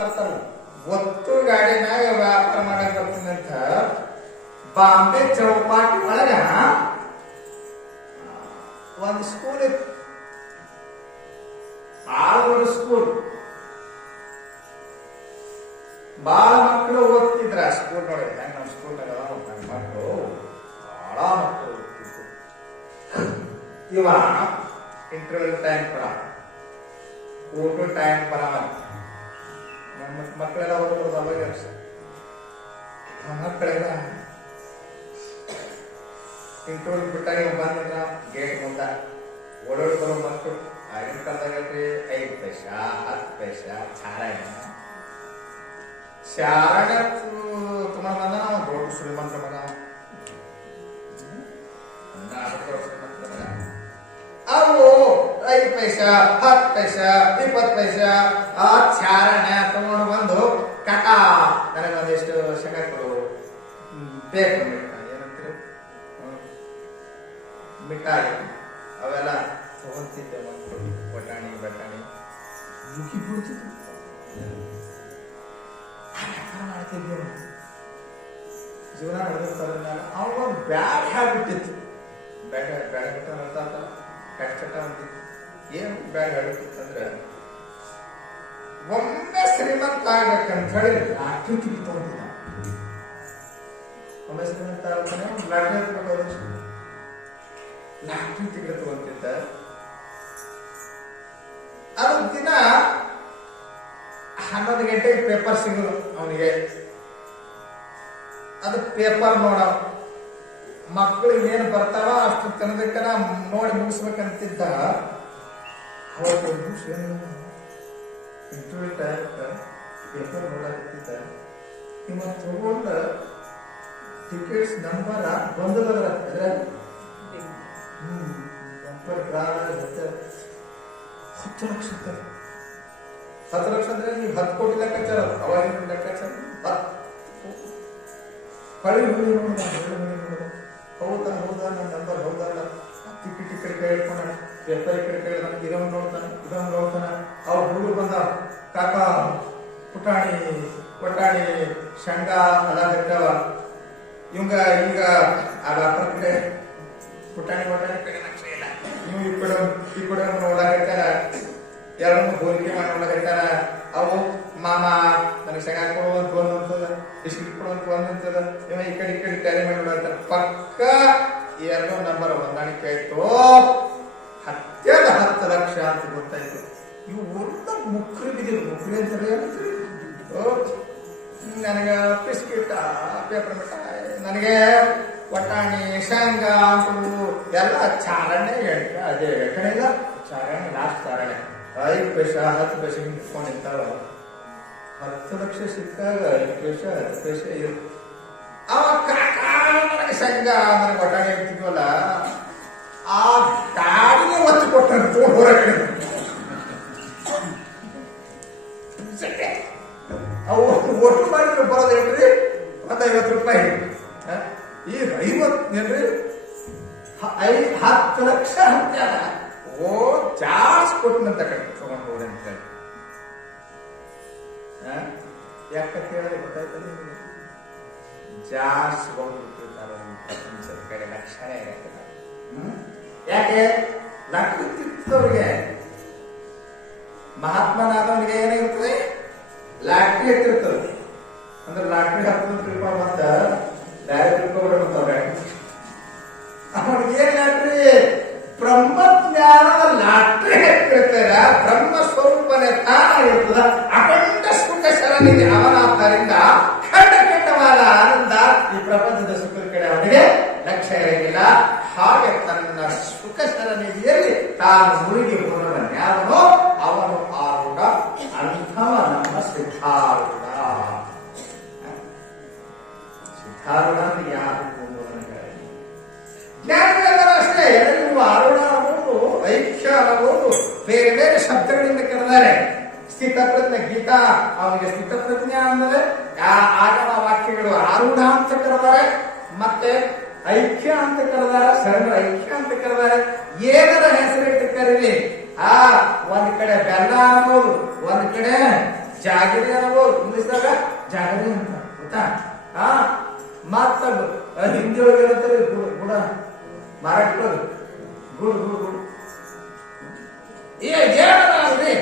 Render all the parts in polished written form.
ಬರ್ತಾರ ಒತ್ತು ಗಾಡಿ ಮ್ಯಾಗ ವ್ಯಾಪಾರ ಮಾಡಕ್ ಬರ್ತೀನಂತ ಬಾಂಬೆ ಚೌಪಾಟಿ ಒಳಗ ಒಂದು ಸ್ಕೂಲ್ ಇತ್ತು. ಆಳ್ವರ ಸ್ಕೂಲ್. ಬಾಳ ಮಕ್ಕಳು ಓದ್ತಿದ್ರ ಆ ಸ್ಕೂಲ್ ನೋಡಿ. ನಮ್ಮ ಸ್ಕೂಲ್ನಾಗ ಮಕ್ಕಳು ಬಹಳ ಮಕ್ಕಳು ಓದ್ತಿದ್ರು. ಇವ ಇಂಟರ್ವ್ಯೂ ಟೈಮ್ ಪರ ಊಟ ಟೈಮ್ ಬರವ ನಮ್ಮ ಮಕ್ಕಳೆಲ್ಲ ಓದ್ಬೋದು. ಅವಾಗ ಮಕ್ಕಳೆಲ್ಲ ಇಂಟರ್ವ್ಯೂ ಬಿಟ್ಟಾಗ ಬಂದಿದ್ರ ಗೇಟ್ ಮುಂದ ಓಡೋಡ್ ಬರೋ ಮಕ್ಕಳು. ಆಗಿನ ಕಾಲದಾಗಲ್ರಿ 5 ಪೈಸಾ 10 ಪೈಸಾ ಚಾರಾಯಣ ಶಾರಣ ತುಮಾರ ಬಂದ ನಾವು ದೊಡ್ಡ ಶ್ರೀಮಂತ ಮಗ. ಅವು 5 ಪೈಸಾ 10 ಪೈಸಾ 20 ಪೈಸಾ ಆ ಚಾರಣ ತಗೊಂಡು ಬಂದು ಕಾಕ ನನಗೊಂದಿಷ್ಟು ಶೇಂಗಾ ಕೊಡು ಬೇಕು ಏನಂತೀರಿ ಮಿಠಾಯಿ ಅವೆಲ್ಲ ತಗೊಂತಿದ್ದೆ. ಮಕ್ಕಳು ಬಟಾಣಿ ಮುಖಿ ಬಿಡ್ತಿದ್ದೆ ಮಾಡ್ತಿದ್ದೆ. ಜೀವನ ನಡೆದಿರ್ತಾರೆ. ಅವಾಗ ಬ್ಯಾಗ್ ಆಗ್ಬಿಟ್ಟಿತ್ತು. ಬ್ಯಾಗ್ ಅಂತ ಕಷ್ಟ ಅಂತಿತ್ತು. ಏನು ಬ್ಯಾಗ್ ಆಗುತ್ತಿತ್ತಂದ್ರೆ ಒಮ್ಮೆ ಶ್ರೀಮಂತ ಆಗ್ಬೇಕಂತ ಹೇಳಿ ಲಾಟ್ರಿ ಟಿಕೆಟ್ ತಗೊಂಡಿದ್ದ. ಒಮ್ಮೆ ಶ್ರೀಮಂತ ಆಗ್ತಾನೆ ಲಾಟ್ರಿ ಟಿಕೆಟ್ ತಗೊಂತಿದ್ದ. ಅದು ದಿನ 11 ಗಂಟೆಗೆ ಪೇಪರ್ ಸಿಗೋದು ಅವನಿಗೆ. ಅದು ಪೇಪರ್ ನೋಡ ಮಕ್ಕಳು ಏನ್ ಬರ್ತಾವ ಅಷ್ಟು ತನದಕ್ಕನ ನೋಡಿ ಮುಗಿಸ್ಬೇಕಂತಿದ್ದ. ಅವತ್ತು ಇಂಟರ್ವ್ಯೂ ಟೈಮ್ ಪೇಪರ್ ನೋಡಕತ್ತಿದ್ದ. ಇವ ತಗೊಂಡ ಟಿಕೆಟ್ಸ್ ನಂಬರ್ ಬಂದದ್ರ ನಂಬರ್ 10 ಲಕ್ಷ. 10 ಲಕ್ಷ ಅಂದ್ರೆ ನೀವು 10 ಕೋಟಿ ಲೆಕ್ಕಾಚಾರ. ಅವಾಗಿನ ಲೆಕ್ಕಾಚಾರ ಹೊಳಿ ನೋಡಿದ ಹೌದಾ ನನ್ನ ನಂಬರ್ ಹೌದಲ್ಲ. ಟಿಕೆಟ್ ಈ ಕಡೆ ಕೈ ಇಟ್ಕೊಂಡ ಪೇಪರ್ ಈ ಕಡೆ ಕೈ ನನಗೆ ಇದೊಂದು ನೋಡ್ತಾನೆ. ಅವ್ರು ಹುಡುಗರು ಬಂದ ಕಾಕ ಪುಟಾಣಿ ಒಟ್ಟಾಣಿ ಶಂಗಾ ಅಲ್ಲ ಗಟ್ಟವ ಇವಂಗ ಈಗ ಆ ವ್ಯಾಪಾರ ಕಡೆ ಪುಟಾಣಿ ಕಡೆ ಲಕ್ಷ ಇಲ್ಲ. ಇವ್ ಈ ಕಡೆ ನೋಡಾಕತ್ತಾರ. ಎರಡು ಹೋಲಿಕೆ ಮಾಡಿ ನೋಡಾಕತ್ತಾರ. ಅವು ಮಾಮ ನನಗೆ ಶಂಗಾ ಕೊಡುವಂತ ಒಂದಂತದ ಬಿಸ್ಕಿಟ್ ಕೊಡುವಂತ ಒಂದಂತದ. ಇವ ಈ ಕಡೆ ಟ್ಯಾಲಿ ಮಾಡಿ ನೋಡಾಕತ್ತಾರ. ಪಕ್ಕ ಎರಡು ನಂಬರ್ ಹೊಂದಾಣಿಕೆ ಆಯ್ತು. 10 ಲಕ್ಷ ಅಂತ ಗೊತ್ತಾಯ್ತು. ಇವು ಒಂದು ಮುಕ್ರಿ ಬಿದ್ದಿರು. ಮುಕ್ರಿ ಅಂತಾರೆ ನನಗೆ ಬಿಸ್ಕಿಟ್ ಪೇಪರ್ ಮಿಠಾಯಿ ನನಗೆ ಒಟ್ಟಾಣಿ ಶೇಂಗಾ ಎಲ್ಲ ಚಾರಣೆ ಅದೇ ಕಡೆ ಇಲ್ಲ ಚಾರಣೆ ಲಾಸ್ಟ್ ಚಾರಣೆ 5 ಪೈಸಾ 10 ಪೈಸೆ ಹಿಂಡ್ಕೊಂಡು ನಿಂತಾವ. 10 ಲಕ್ಷ ಸಿಕ್ಕಾಗ 5 ಪೈಸಾ 10 ಪೈಸೆ ಇರು. ಅವ ನನಗೆ ಶೇಂಗಾ ನನಗೆ ಒಟ್ಟಾಣಿ ಇರ್ತಿದ್ವಲ್ಲ ಆ ಗಾಡಿಗೆ ಒತ್ತು ಕೊಟ್ಟಂತ ಹೊರಗಡೆ ಅವು ಒಟ್ಟು ಮಾಡಿದ್ರೆ ಬರೋದೇನ್ರಿ 50 ರೂಪಾಯಿ. ಈ 50 ಏನ್ರಿ 10 ಲಕ್ಷ ಅಂತ್ಯಾರ. ಓ ಜಾಸ್ತಿ ಕೊಟ್ಟನಂತ ಕಡೆ ತಗೊಂಡು ಹೋಗ್ರಿ ಅಂತ ಹೇಳಿ. ಯಾಕಂತ ಹೇಳಿದ್ರೆ ಗೊತ್ತಾಯ್ತಲ್ಲ ನಿಮಗೆ ಜಾಸ್ತಿ ಹೋಗ್ಬಿಟ್ಟಿರ್ತಾರೆ ಪ್ರಪಂಚದ ಕಡೆ ಲಕ್ಷಣ ಇರಕ್ಕೆ. ಯಾಕೆ ಲಕ್ಷಿತ್ತವ್ರಿಗೆ ಮಹಾತ್ಮನಾದವನಿಗೆ ಏನಾಗಿರ್ತದೆ ಲಾಟ್ರಿ ಹತ್ತಿರ್ತದೆ. ಅಂದ್ರೆ ಲಾಟ್ರಿ ಹತ್ತದ ರೂಪಾಯಿ ಮತ್ತ ಡೈರೆಕ್ಟ್ ತಿಳ್ಕೊಬಿಡ್ತಾರೆ. ಅವನಿಗೆ ಏನ್ ಲಾಟ್ರಿ ಬ್ರಹ್ಮಜ್ಞಾನದ ಲಾಟ್ರಿ ಹತ್ತಿರ್ತಾರ. ಬ್ರಹ್ಮ ಸ್ವರೂಪನೇ ತಾನಾಗಿರ್ತದ. ಅಖಂಡ ಸುಖ ಶರಣಿದೆ ಅವನಾದ್ದರಿಂದ ಖಂಡವಾದ ಆನಂದ ಈ ಪ್ರಪಂಚದ ಸುಖದ ಕಡೆ ಅವನಿಗೆ ಲಕ್ಷ್ಯ ಇರಲಿಲ್ಲ. ಹಾಗೆ ತನ್ನ ಸುಖ ಶರಣಿಯಲ್ಲಿ ತಾನು ಮುಳುಗಿ ಹೋದವನ್ಯಾವನೋ ಅವನು ಆರೂಢ. ಅಂಥವ ನಮ್ಮ ಸಿದ್ಧಾರೂಢ. ಸಿದ್ಧಾರೂಢ ಅಂದ್ರೆ ಯಾರು ಜ್ಞಾನಿಗಳೆಲ್ಲರೂ ಅಷ್ಟೇ. ಎಲ್ಲರಿಗೂ ಆರೂಢ ಅನ್ನಬಹುದು ಐಕ್ಯ ಅನ್ನಬಹುದು ಬೇರೆ ಬೇರೆ ಶಬ್ದಗಳಿಂದ ಕರೆದಾರೆ. ಸ್ಥಿತಪ್ರಜ್ಞೆ ಗೀತಾ ಅವನಿಗೆ ಸ್ಥಿತಪ್ರಜ್ಞೆ ಅಂದರೆ ಆಗಮ ವಾಕ್ಯಗಳು ಆರೂಢ ಅಂತ ಕರೆದಾರೆ. ಮತ್ತೆ ಐಕ್ಯ ಅಂತ ಕರೆದಾರೆ. ಶರಣರ ಐಕ್ಯ ಅಂತ ಕರೆದಾರೆ. ಏನರ ಹೆಸರಿಟ್ಟು ಕರೀಲಿ ಒಂದ್ ಕಡೆ ಬೆಲ್ಲ ಅನ್ನೋದು, ಒಂದ್ ಕಡೆ ಜಾಗಿರಿ ಅನ್ನೋ ಇಂಗ್ಲಿಷ್ದಾಗ ಜಾಗರಿ ಅಂತ ಗೊತ್ತಾ. ಮತ್ತ ಹಿಂದಿ ಒಳಗೆ ಏನಂತಾರೆ ಗುಡ, ಮರಾಠಿ ಒಳಗೆ ಗುಡ್ ಗುಡ್ ಗುಡ್. ಏನ್ರಿ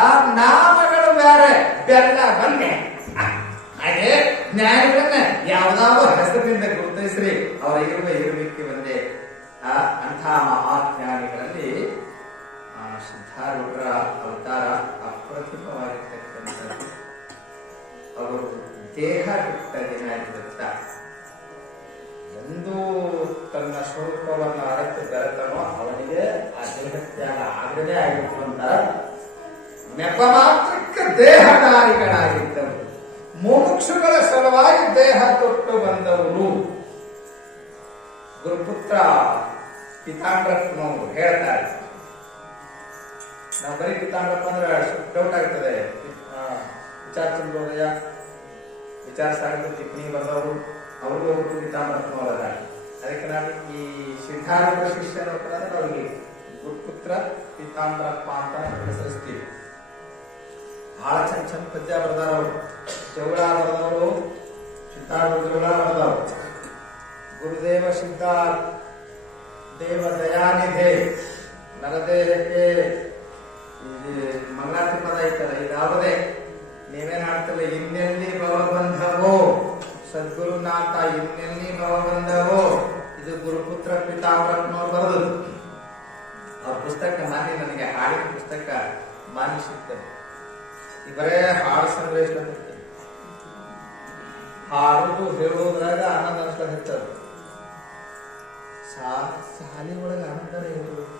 ಆ ನಾಮಗಳು ಬೇರೆ ಬೆಲ್ಲ ಬನ್ನೆ. ಹಾಗೆ ಜ್ಞಾನಿಗಳನ್ನ ಯಾವ್ದಾವ ಹೆಸರಿನಿಂದ ಗುರುತಿಸ್ರಿ, ಅವರ ಇರುವಿಕೆ ಒಂದೇ. ಅಂಥ ಮಹಾಜ್ಞಾನಿಗಳಲ್ಲಿ ಸಿದ್ಧಾರೂಢರ ಅವತಾರ ಅಪ್ರತಿಮವಾಗಿರ್ತಕ್ಕಂಥದ್ದು. ಅವರು ದೇಹ ಬಿಟ್ಟ ದಿನ ಇರುತ್ತ ಎಂದು ತನ್ನ ಸ್ವರೂಪವನ್ನು ಅರತು ಬೆರೆತನೋ ಅವನಿಗೆ ಆ ದೇಹತ್ಯಾಗ ಆಗದೇ ಆಗಿರುವಂತ ನೆಪ ಮಾತ್ರಕ್ಕೆ ದೇಹಧಾರಿಗಳಾಗಿದ್ದವರು, ಮುಮುಕ್ಷುಗಳ ಸಲುವಾಗಿ ದೇಹ ತೊಟ್ಟು ಬಂದವರು. ಗುರುಪುತ್ರ ಪಿತಾಂಬರಪ್ಪನವರು ಹೇಳ್ತಾರೆ. ನಾವು ಬರೀ ಪಿತಾಂಬರಪ್ಪ ಅಂದ್ರೆ ಡೌಟ್ ಆಗ್ತದೆ. ವಿಚಾರ ಚಂದ್ರೋದಯ, ವಿಚಾರ ಸಾಗರ ಟಿಪ್ಪಣಿ ಬಂದವರು, ಅವ್ರಿಗೂ ಒಬ್ಬರು ಪಿತಾಂಬರಪ್ಪನವರ. ಅದಕ್ಕೆ ನಾವು ಈ ಸಿದ್ಧಾರೂಢ ಶಿಷ್ಯರು ಅಂದ್ರೆ ಅವ್ರಿಗೆ ಗುರುಪುತ್ರ ಪಿತಾಂಬರಪ್ಪ ಅಂತ ಹೆಸರಿಸ್ತೀವಿ. ಬಹಳ ಚಂದ ಚಂದ ಪದ್ಯ ಬರ್ದಾರ ಅವರು. ಜಗಳ ಬರೆದವರು ಸಿದ್ಧಾರೂಢ ಜಗಳ ಬರೆದವರು. ಗುರುದೇವ ಸಿದ್ಧಾರ್ಥ ದೇವ ದಯಾನಿಧೆ ನರದೇಹಕ್ಕೆ ಮಂಗಳಾರತಿ ಪದ ಐತಲ್ಲ, ಇದಾವದೆ ನೀವೇನ್ ಹಾಡ್ತಲ್ಲ, ಇನ್ನೆಲ್ಲಿ ಭವಬಂಧವೋ ಸದ್ಗುರುನಾಥ ಇನ್ನೆಲ್ಲಿ ಭವಬಂಧವೋ. ಇದು ಗುರುಪುತ್ರ ಪಿತಾಂಬರಪ್ಪನವ್ರು ಬರೆದು. ಅವ್ರ ಪುಸ್ತಕ ಮಾನ್ಯ ನನಗೆ ಹಾಡಿನ ಪುಸ್ತಕ ಮಾನ್ಯ ಸಿಗ್ತದೆ. ಈ ಬರೇ ಹಾಡು ಸಂಗ್ರಹಿಸ್ಲ ಹಾಡುದು ಹೇಳುವುದ್ರಾಗ ಆನಂದ ಅನ್ಸ್ತಾ ಹೆಚ್ಚದು. ಸಾಲಿ ಒಳಗೆ ಆನಂದನೇ ಇರಬೇಕು.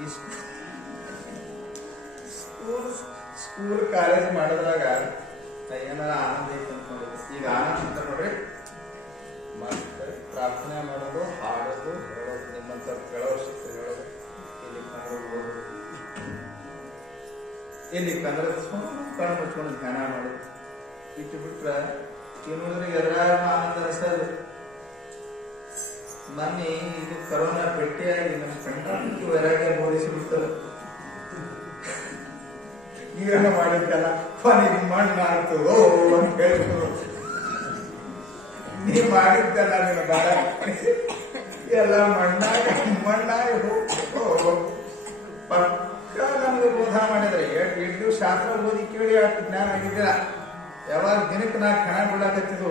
ಈ ಸ್ಕೂಲ್ ಕಾಲೇಜ್ ಮಾಡೋದ್ರಾಗ ಏನಾರ ಆನಂದ ಐತೆ ಅಂತ ನೋಡಿದ್ವಿ. ಈಗ ಆನಂದ ಅಂತ ನೋಡ್ರಿ, ಮತ್ತೆ ಪ್ರಾರ್ಥನೆ ಮಾಡೋದು, ಹಾಡೋದು, ಹೇಳೋದು, ನಿಮ್ಮಂತ ಕೇಳೋರು ಸಿಕ್ತು ಹೇಳೋದು, ಇಲ್ಲಿ ಕನ್ನಡ ಓದೋದು, ಇಲ್ಲಿ ಕನ್ನಡ ಕಣ್ಣು ಮುಚ್ಕೊಂಡು ಧ್ಯಾನ ಮಾಡೋದು. ಇಟ್ಟು ಬಿಟ್ರೆ ಇನ್ನೊಂದ್ರಿಗೆ ಎದುರಾಗ ಆನಂದ ಅನಿಸೋದು. ಮೊನ್ನೆ ಇದು ಕರೋನಾ ಭೇಟಿಯಾಗಿ ನಮ್ಮ ಕಂಡಾಪಟ್ಟಿ ವೈರಾಗ್ಯ ಬೋಧಿಸಿಬಿಡ್ತಾರೆ. ಈಗೇನು ಮಾಡಿದ್ದಲ್ಲ ಕೊನೆಗೆ ಮಣ್ಣಾಯ್ತು ಅಂತ ಹೇಳ್ತಾರೆ. ನೀ ಮಾಡಿದ್ದಲ್ಲ ನಿನ್ನ ಬಾಳ ಎಲ್ಲ ಮಣ್ಣಾಗಿ ಪಕ್ಕ ನಮ್ಗೆ ಬೋಧ ಮಾಡಿದ್ರೆ ಎಷ್ಟು ಶಾಸ್ತ್ರ ಓದಿ ಕೇಳಿ ಅಷ್ಟು ಜ್ಞಾನ ಆಗಿದ್ದಿಲ್ಲ. ಯಾವಾಗ ದಿನಕ್ಕೆ ನಾ ಕಣ ಬಿಡಕತ್ತಿದ್ರು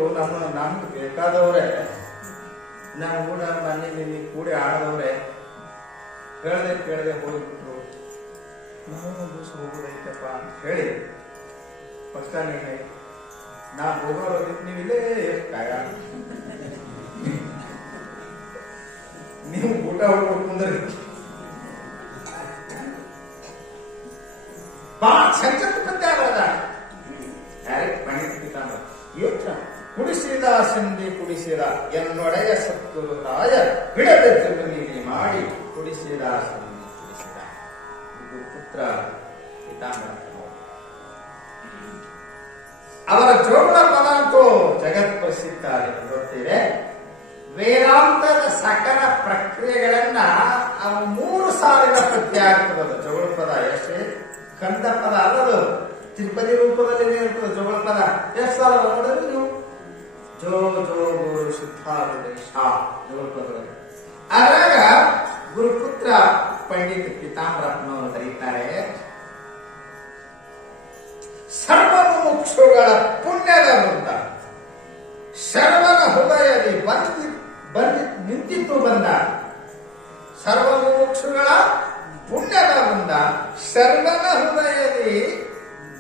ನಮ್ಗೆ ಬೇಕಾದವ್ರೆ, ನಾವು ಕೂಡ ಮನೇಲಿ ಕೂಡಿ ಆಡದವ್ರೆ ಕೇಳದೆ ಹೋಗ್ಬಿಟ್ರು. ನಾವು ಒಂದು ದಿವಸ ಹೋಗೋದೈತಪ್ಪ ಅಂತ ಹೇಳಿ ಫಸ್ಟ್ ನಿರ್ಣಯ. ನಾ ಹೋಗೋದಿತ್ತು, ನೀವಿಲ್ಲೇ ಎಷ್ಟು ಕಾಯ ನೀವು ಊಟ ಹೊಡ್ಕೊಂಡ್ರಿ ಬಹಳ ಸಂಚತ್ ಪದ್ಯ ಬರದ ಕುಡಿಸಿದ ಸಂಧಿ ಕುಡಿಸಿದ ಎನ್ನೊಡೆಯ ಸತ್ಗುರು ರಾಯ ಬಿಡಬೇಕು ನೀಡಿ ಮಾಡಿ ಕುಡಿಸಿದ ಸಂಧಿ ಕುಡಿಸಿದ. ಗುರುಪುತ್ರ ಪಿತಾಂಬರಪ್ಪನವರು. ಅವರ ಜೋಗುಳ ಪದ ಅಂತೂ ಜಗತ್ ಪ್ರಸಿದ್ಧ ಗೊತ್ತಿದೆ. ವೇದಾಂತದ ಸಕಲ ಪ್ರಕ್ರಿಯೆಗಳನ್ನ ಅವು 3 ಸಾವಿರ ಪದ್ಯ ಆಗ್ತದ. ಜೋಗುಳ ಪದ ಎಷ್ಟೇ ಕಂದ ಪದ ಅಲ್ಲದು, ತಿರುಪತಿ ರೂಪದಲ್ಲಿ ಇರ್ತದೆ ಜೋಗುಳ ಪದ. ಎಷ್ಟು ಸಾವಿರ ನೋಡಿದ್ರೆ ನೀವು ಜೋ ಗುರು ಸಿದ್ಧಾರೂಢ ಜೋಗುಳ ಪದಗಳಲ್ಲಿ. ಆದಾಗ ಗುರುಪುತ್ರ ಪಂಡಿತ್ ಪಿತಾಂಬರಪ್ಪನವರು ಬರೀತಾರೆ, ಸರ್ವಮುಮುಕ್ಷುಗಳ ಪುಣ್ಯದ ವೃಂದ ಶರ್ವನ ಹೃದಯದಲ್ಲಿ ನಿಂತಿತ್ತು ಬಂದ. ಸರ್ವಮುಮುಕ್ಷುಗಳ ಪುಣ್ಯದ ವೃಂದ ಶರ್ವನ ಹೃದಯದಲ್ಲಿ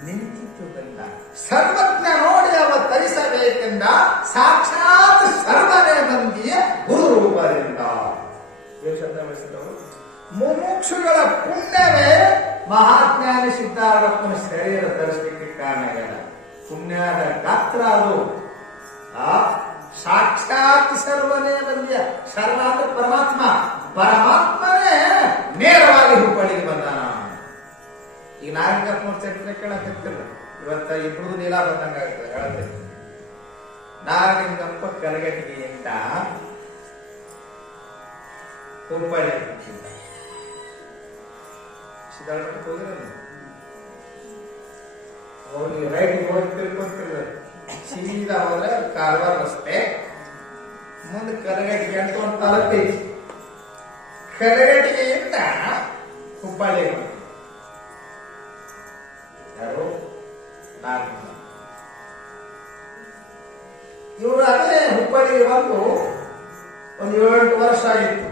ನಿಂತಿತ್ತು ಬಂದ. ಸರ್ವಜ್ಞ ನೋಡಿ ಅವ ತರಿಸಬೇಕೆಂದ ಸಾಕ್ಷಾತ್ ಸರ್ವನೇ ಬಂದಿಯ ಗುರು ರೂಪದಿಂದ. ಮುಮುಕ್ಷುಗಳ ಪುಣ್ಯವೇ ಮಹಾಜ್ಞಾನಿ ಸಿದ್ಧಾರೂಢಪ್ಪನ ಶರೀರ ಧರಿಸಲಿಕ್ಕೆ ಕಾರಣಗಳ ಪುಣ್ಯದ ಗಾತ್ರ ಅದು. ಸಾಕ್ಷಾತ್ ಸರ್ವನೇ ಬಂದಿಯ. ಸರ್ವ ಅಂದ್ರೆ ಪರಮಾತ್ಮ, ಪರಮಾತ್ಮನೇ ನೇರವಾಗಿ ಹುಬ್ಬಳ್ಳಿಗೆ ಬಂದಾನ. ಈಗ ನಾಗಪ್ಪನವ್ರ ಚರಿತ್ರೆ ಕೇಳಕ್ಕಿಲ್ಲ, ಇವತ್ತ ಇಬ್ರು ನೀಲ ಬಂದಂಗ ಆಗ್ತದೆ. ಹೇಳ್ತೇನೆ, ನಾಗಲಿಂಗಪ್ಪ ಕಲಗಟ್ಟಿಗೆ ಅಂತ ಹುಬ್ಬಳ್ಳಿ ಸಿದ್ಧಾರೂಢ ಹೋಗಿರಲ್ಲ. ಹೋಗಿ ರೈಟ್ ಹೋಗಿ ತಿಳ್ಕೊಂತಿಲ್ಲ, ಸೀದಾ ಹೋದ್ರೆ ಕಾರವಾರ ರಸ್ತೆ, ಮುಂದೆ ಕಲಗಟ್ಟಿಗೆ ಅಂತ ಒಂದು ತಾಲೂಕು ಐತಿ. ಕಲಗಟ್ಟಿಗೆಯಿಂದ ಹುಬ್ಬಳ್ಳಿ ಯಾರು ನಾಲ್ಕು ಇವರು ಅದೇ ಹುಬ್ಬಳ್ಳಿಗೆ ಬಂದು ಒಂದು 7-8 ವರ್ಷ ಆಗಿತ್ತು.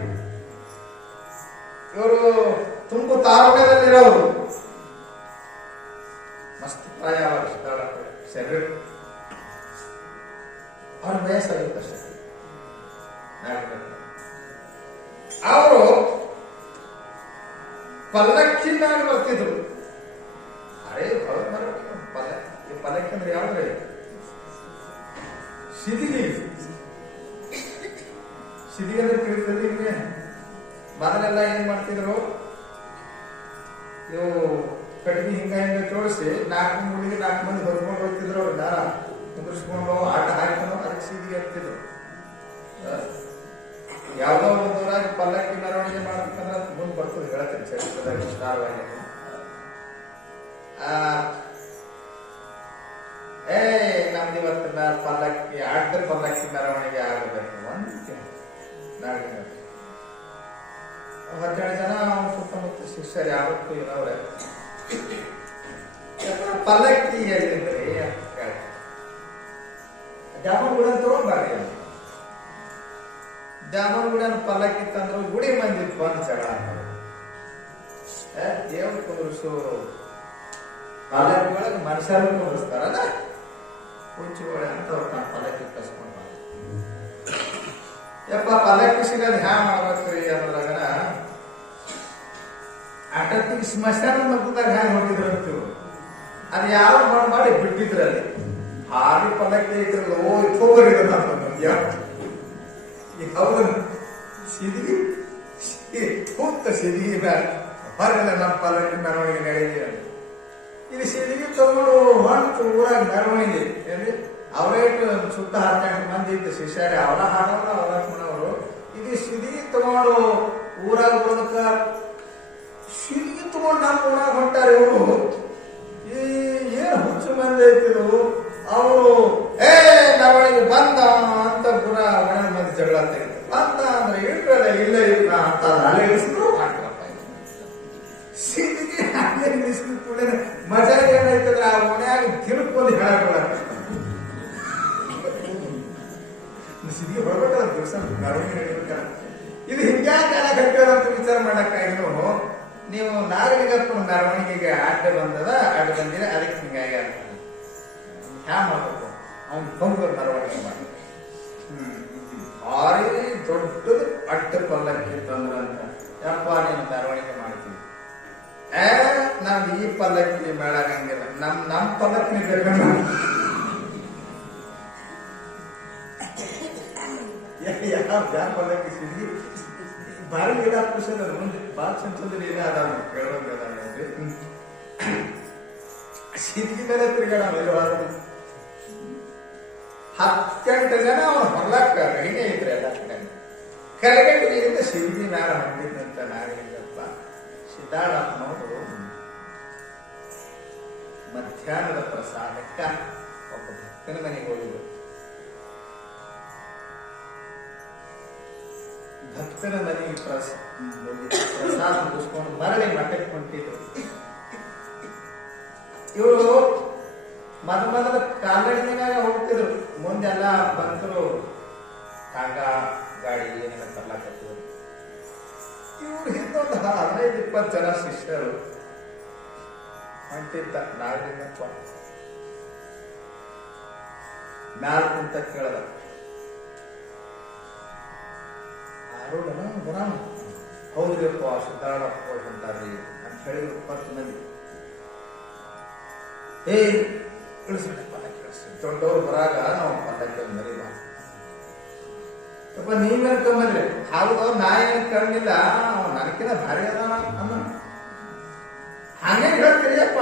ಇವರು ತುಂಬು ತಾಲೂಕದಲ್ಲಿರೋರು, ಮಸ್ತ್ ಪ್ರಾಯ ಶರೀರ ಅವ್ರ ವಯಸ್ಸಾಗಿತ್ತಷ್ಟೇ. ಅವರು ಪಲ್ಲಕ್ಕಿನಾಗ ಬರ್ತಿದ್ರು. ಅರೇ ಪಲ್ಲಕ್ಕಿ ಅಂದ್ರೆ ಯಾವ್ದ್ರೆ ಸಿದಿಗೆ ಅಂದ್ರೆ ತಿಳಿತದೆ. ನಿಮ್ಗೆ ಮೊದಲೆಲ್ಲ ಏನ್ ಮಾಡ್ತಿದ್ರು, ಇವು ಕಟ್ಟಿಗೆ ಹಿಂಗ ಜೋಡಿಸಿ 4 ಮೂಲಿಗೆ 4 ಮಂದಿ ಹೊರ್ಕೊಂಡು ಹೋಗ್ತಿದ್ರು. ಅವ್ರು ದಾರ ಕುಂದ್ರಿಸ್ಕೊಂಡು ಆಟ ಹಾಕೊಂಡು ಅದಕ್ಕೆ ಸಿದಿಗೆ ಹಾಕ್ತಿದ್ರು. ಯಾವ್ದೋ ಒಂದು ಊರಾಗಿ ಪಲ್ಲಕ್ಕಿ ಮೆರವಣಿಗೆ ಮಾಡ್ಬೇಕಂದ್ರೆ ಮುಂದೆ ಬರ್ತದೆ, ಹೇಳ್ತೀನಿ ಚರಿತ್ರದಲ್ಲಿ ವಿಸ್ತಾರವಾಗಿ. ನಮ್ದು ಇವತ್ತಿನ ಪಲ್ಲಕ್ಕಿ ಅಡ್ಡ ಪಲ್ಲಕ್ಕಿ ಮೆರವಣಿಗೆ ಆಗಬೇಕು ಅಂತ ನಾಳೆ 12 ಜನ ಸುತ್ತಮುತ್ತ ಶಿಷ್ಯರು ಯಾವತ್ತೂ ಇರೋವ್ರೆ. ಪಲ್ಲಕ್ಕಿ ಎಲ್ಲಿದ್ರಿ ಅಂತ ಕೇಳಿ ಜಾಮೂನ್ಗುಡ ತಗೊಂಡ್ಬಾರ್ರಿ. ಜಾಮೂನ್ಗುಡನ ಪಲ್ಲಕ್ಕಿ ತಂದ್ರು, ಗುಡಿ ಮಂದಿ ಬಂದು ಜಗಳ ದೇವ್ರ ಕುಂದ್ರಿಸು ಪಲ್ಲಕ್ಕಿ ಒಳಗೆ ಮನುಷ್ಯರು ಕುಂದ್ರಿಸ್ತಾರಲ್ಲ, ಹುಂಚಿಗೋಳೆ ಅಂತ ಅವ್ರು ನಾನು ಪಲ್ಲಕ್ಕಿ ಕಸ್ಕೊಂಡು ಯಪ್ಪ ಪಲ್ಲಕ್ಕಿ ಸಿಗೋದು ಹ್ಯಾ ಮಾಡ್ಬೇಕ್ರಿ ಅನ್ನೋದ್ರಾಗನ ಅಟತ್ತಿಗೆ ಸ್ಮಶಾನ ಮಟ್ಟದಾಗ ಹ್ಯಾಂಗ ಹೋಗಿದ್ರು ಅಂತೀವಿ. ಅದು ಯಾರೋ ಮಾಡಿ ಬಿಟ್ಟಿದ್ರಲ್ಲಿ ಹಾರಿ ಪಲ್ಲಕ್ಕಿ ಇದ್ರಲ್ಲ, ಹೋಗಿರೋದು ಹೌದು ಸಿದಿಗಿ ಕೂತ ಸಿದಿಗಿ ಹೊರಗೆಲ್ಲ ನಮ್ಮ ಪಲ್ಲಕ್ಕಿ ಮೆರವಣಿಗೆ ನಡೆಯಿದೆ. ಇದು ಸಿದಿಗಿ ತಗೊಂಡು ಹೊಂಟು ಊರಾಗ ಮೆರವಣಿಗೆ ಏನ್ರಿ ಅವರೇ ಸುತ್ತ 18 ಮಂದಿ ಇತ್ತು ಶಿಷ್ಯರೇ, ಅವರ ಹಾಡೋರು ಅವರ ಲಕ್ಷ್ಮಣವರು. ಇದು ಸಿದಿಗಿ ತಗೊಂಡು ಊರಾಗ ಬರೋದಕ್ಕ ಸಿದಿಗಿ ತಗೊಂಡು ನಮ್ಮ ಊರಾಗ ಹೊಂಟಾರೆ ಇವರು. ಏನ್ ಹುಚ್ಚು ಮಂದಿ ಐತಿರು ಅವರು. ಮೆರವಣಿಗೆ ಬಂದ ಅಂತ ಪುರ ಒಣ ಮಂದಿ ಜಗಳ ತೆಗೆದು ಬಂದ ಅಂದ್ರೆ ಇಟ್ರಲ್ಲ ಇಲ್ಲ ಇಲ್ಲ ಅಂತ ಅಲ್ಲೇ ಇಳಿಸಿದ್ರು ಮಾಡ್ಕೊಳಪ್ಪ. ಸಿದಿಗಿ ಅಲ್ಲೇ ಇಳಿಸಿದ ಕೂಡ ಮಜಾ ಏನಾಯ್ತಂದ್ರೆ ಆ ಮನೆಯಾಗ ತಿರುಕೊಂಡು ಹೇಳಕೊಳ್ಳ ಸಿದಿಗೆ ಹೊರಬೇಕಲ್ಲ ದಿವಸ ಮೆರವಣಿಗೆ ನಡೀಬೇಕಲ್ಲ. ಇದು ಹಿಂಗ್ಯಾಕೆ ಅಂತ ವಿಚಾರ ಮಾಡಕ್ಕಾಗಿನೂ ನೀವು ನಾಗರಿಕತ್ವ ಮೆರವಣಿಗೆಗೆ ಅಡ್ಡ ಬಂದಿರ ಅದಕ್ಕೆ ಹಿಂಗಾಗಿ ಅಂತ ಹ್ಯಾ ಮಾಡ್ಬೇಕು. ಅವ್ನು ಬಂದು ಮೆರವಣಿಗೆ ಮಾಡಿ ಭಾರಿ ದೊಡ್ಡದು ಅಡ್ಡ ಪಲ್ಲಕ್ಕಿ ತಂದ್ರಂತ. ಯಪ್ಪ ನೀನು ಮೆರವಣಿಗೆ ಮಾಡ್ತೀವಿ, ನಾವ್ ಈ ಪಲ್ಲಕ್ಕಿ ಮೇಳಾಗಂಗಿಲ್ಲ, ನಮ್ ಪಲ್ಲಕ್ಕಿ ಬೇಕಂದ್ರೆ ಯಾವ ಪಲ್ಲಕ್ಕಿ ಸಿದ್ಗಿ ಭಾರಿ ಗಿಡ ಪುರುಷದ ಮುಂದೆ ಬಾಳ ಸಂಸದಲ್ಲಿ ಏನೇ ಅದ ಕೇಳೋಂಗ ಸಿದ್ಗಿ ಮೇಲೆ ತಿರುಗಾಡ ಮೇಲೆ 10-8 ಜನ ಅವನು ಹೊರ್ಲಾಕ ರೆಡಿನೇ ಇದ್ರೆ ಎಲ್ಲ ಕಡೆ. ಕಲಗಟ್ಟಿಗೆಯಿಂದ ಸಿದ್ಗಿ ಮ್ಯಾಲ ಹೊಂದಿದ್ದಂತ ನಾಗಲಿಂಗಪ್ಪ ಸಿದ್ದಾಳಪ್ಪನವರು ಮಧ್ಯಾಹ್ನದ ಪ್ರಸಾದಕ್ಕ ಒಬ್ಬ ಭಕ್ತನ ಮನೆಗೆ ಹೋಗಿದ್ರು. ಭಕ್ತರ ಮನೆಗೆ ಪ್ರಸಾದ ಮುಗಿಸ್ಕೊಂಡು ಮರಳಿ ಮಠಕ್ಕೆ ಹೊಂಟಿದ್ರು. ಇವರು ಮೊದಲ ಕಾಲ್ನಡಿಗೆನಾಗ ಹೋಗ್ತಿದ್ರು, ಮುಂದೆಲ್ಲ ಬಂದರು ಟಾಂಗ ಗಾಡಿ ಏನೆಲ್ಲ ತರ್ಲಾಕತ್ತಿದ್ರು. ಇವ್ರು ಹಿಂದೊಂದು 15-20 ಜನ ಶಿಷ್ಯರು ಹೊಂಟಿದ್ದ. ನಾಗಲಿಂಗಪ್ಪ ಮ್ಯಾಲ ಕುಂತ ಕೇಳದ, ಬರಾಮ ಹೌದ್ರಿಪ್ಪ ಸಿದ್ದಾಳಪ್ಪ ಹೊಂಟಾರ್ರಿ ಅಂತ ಹೇಳಿದ್ರು 20 ಮಂದಿ. ಇಳಿಸ್ರಿ ಪಲ್ಲಕ್ಕಿ ಇಳಿಸ್ರಿ, ದೊಡ್ಡವ್ರು ಬರಾಗ ನಾವು ಪಲ್ಲಕ್ಕಿ ಮರಿಬ ಅಪ್ಪ ನೀವೇನ್ ಕಂಬಂದ್ರಿ. ಹೌದು ನಾ ಏನ್ ಕಂಡಿಲ್ಲ, ನನಕಿನ ಭಾರಿ ಅದ ಅನ್ನ ಹಂಗೆ ಹೇಳ್ತೀರಿಯಪ್ಪ.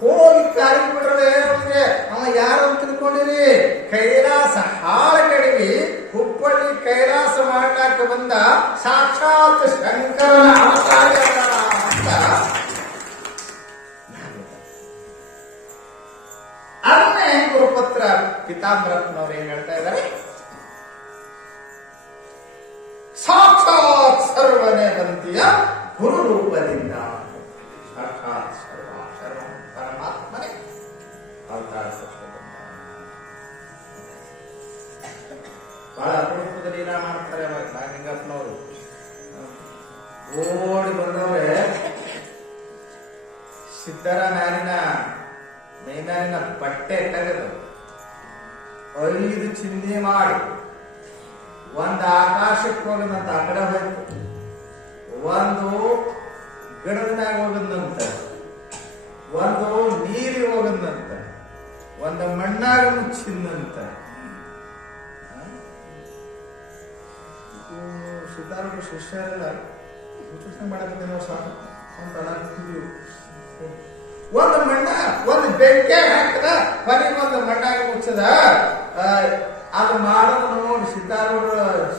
ಹೋಗಿ ಕಾಲಿ ಬಿಡ್ರದೆ ಅವ್ರಿಗೆ. ಅವ ಯಾರು ಅಂತ ತಿಳ್ಕೊಂಡಿರಿ? ಕೈಲಾಸ ಹಾಳ ಕಡಿಮೆ ಹುಬ್ಬಳ್ಳಿ ಕೈಲಾಸ ಮಾಡಲಾಕ ಬಂದ ಸಾಕ್ಷಾತ್ ಶಂಕರನ ಅವತಾರ ಅಂತ ಗುರುಪುತ್ರ ಪಿತಾಂಬರಪ್ಪನವ್ರು ಏನ್ ಹೇಳ್ತಾ ಇದ್ದಾರೆ, ಸಾಕ್ಷಾತ್ ಸರ್ವನೇ ಬಂತಿಯ ಗುರು ರೂಪದಿಂದ, ಸಾಕ್ಷಾತ್ ಸರ್ವ ಪರಮಾತ್ಮನೇ ಅವತಾರ ಬಹಳ ಅಪರೂಪದ ಲೀಲಾ ಮಾಡ್ತಾರೆ ಅವಾಗ ನಾಗಲಿಂಗಪ್ಪನವರು. ಓಡಿ ಬಂದವ್ರೆ ಸಿದ್ಧರ ಮೇನಾರಿನ ಬಟ್ಟೆ ತೆಗೆದು 5 ಚಿಂದಿ ಮಾಡಿ ಒಂದು ಆಕಾಶಕ್ಕೆ ಹೋಗದಂತ ಆ ಕಡೆ ಹೋಯ್ತು, ಒಂದು ಗಿಡದಾಗ ಹೋಗದಂತ, ಒಂದು ನೀರಿಗೆ ಹೋಗದಂತ, ಒಂದು ಮಣ್ಣಾಗ ಮುಚ್ಚಿದಂತ. ಸಿದ್ಧಾರೂಢ ಶಿಷ್ಯರೆಲ್ಲ ಸೂಚನೆ ಮಾಡಕ್ಕೆ ನಾವು ಸಾಕು ಅಂತ ಒಂದು ಮಣ್ಣ ಒಂದು ಬೆಂಕಿ ಹಾಕದ ಮನೆಗೆ ಒಂದು ಮಣ್ಣಾಗ ಮುಚ್ಚದ. ಅದು ಮಾಡೋದು ನೋಡಿ ಸಿದ್ಧಾರೂಢ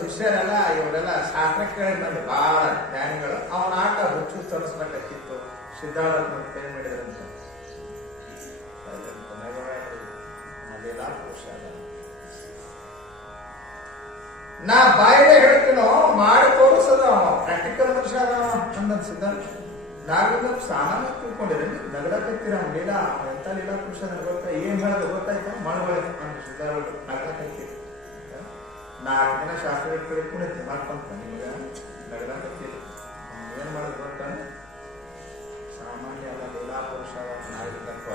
ಶಿಷ್ಯರೆಲ್ಲ ಇವರೆಲ್ಲ ಶಾಸ್ತ್ರ ಕೇಳಿ ಬಂದು ಬಹಳ ಜ್ಞಾನಿಗಳು ಅವನ ಆಟ ಹುಚ್ಚು ತರಿಸ್ಬೇಕಿತ್ತು. ಸಿದ್ಧಾರೂಢ ಕೈ ಮಾಡಿದ್ರಂತ ಅದೆಲ್ಲ ಪುರುಷ ನಾ ಬಾಯಿಲೆ ಹೇಳ್ತೀನೋ ಮಾಡಿ ತೋರಿಸದ ಪ್ರಾಕ್ಟಿಕಲ್ ಮನುಷ್ಯ ಅಂದ ಸಿದ್ಧಾಂತ. ನಾವಿಂದ ಸಾಮಾನ್ಯ ತಿಳ್ಕೊಂಡಿರಿ ನಗಡಕತ್ತೀರ ಲೀಲಾ ಎಂತ ಲೀಲಾ ಪುರುಷ ಗೊತ್ತಾ, ಏನ್ ಹೇಳೋದು ಗೊತ್ತಾಯ್ತು ಮಳವಳೆ ಸಿದ್ಧಾರೂಢ ನಗಡಕತ್ತೀರಿ 4 ದಿನ ಶಾಸ್ತ್ರ ತಿಳ್ಕೊಂಡಿದ್ದೆ ಮಾಡ್ಕೊಂತ ನಿಮ್ಗೆ ನಗಡಕತ್ತೀರಿ ಏನ್ ಮಾಡೋದು ಗೊತ್ತಾ, ಸಾಮಾನ್ಯ ಅಲ್ಲ ಲೀಲಾ ಪುರುಷ ನಾವಿಂದತ್ವ.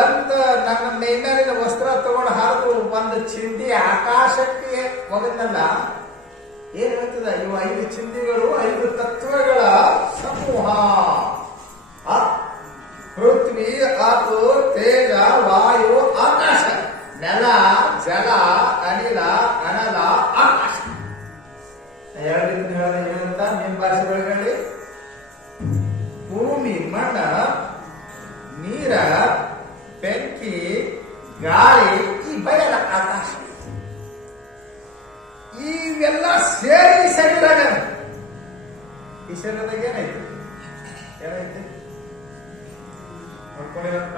ಒಂದು ನನ್ನ ಮೇಲಿನ ವಸ್ತ್ರ ತಗೊಂಡು ಹಾರಿದು ಒಂದು ಚಿಂದಿ ಆಕಾಶಕ್ಕೆ ಹೋಗದಲ್ಲ. ಏನ್ ಹೇಳ್ತದ, ಇವು 5 ಚಿಂದಿಗಳು 5 ತತ್ವಗಳ ಸಮೂಹ. ಪೃಥ್ವಿ, ಅಪು, ತೇಜ, ವಾಯು, ಆಕಾಶ. ನೆಲ, ಜಲ, ಅನಿಲ, ಅನಲ, ಆಕಾಶ. ಏನಂತ ನಿಮ್ಮ ಭಾಷೆ ಒಳಗಡೆ ಭೂಮಿ, ಮಣ್ಣ, ನೀರ, ಬೆಂಕಿ, ಗಾಳಿ, ಈ ಬಯಲ ಆಕಾಶ, ಇವೆಲ್ಲ ಸೇರಿ ಶರೀರ. ಈ ಶರೀರದಾಗ ಏನೈತಿ ನೋಡ್ಕೊಂಡಿರಂತ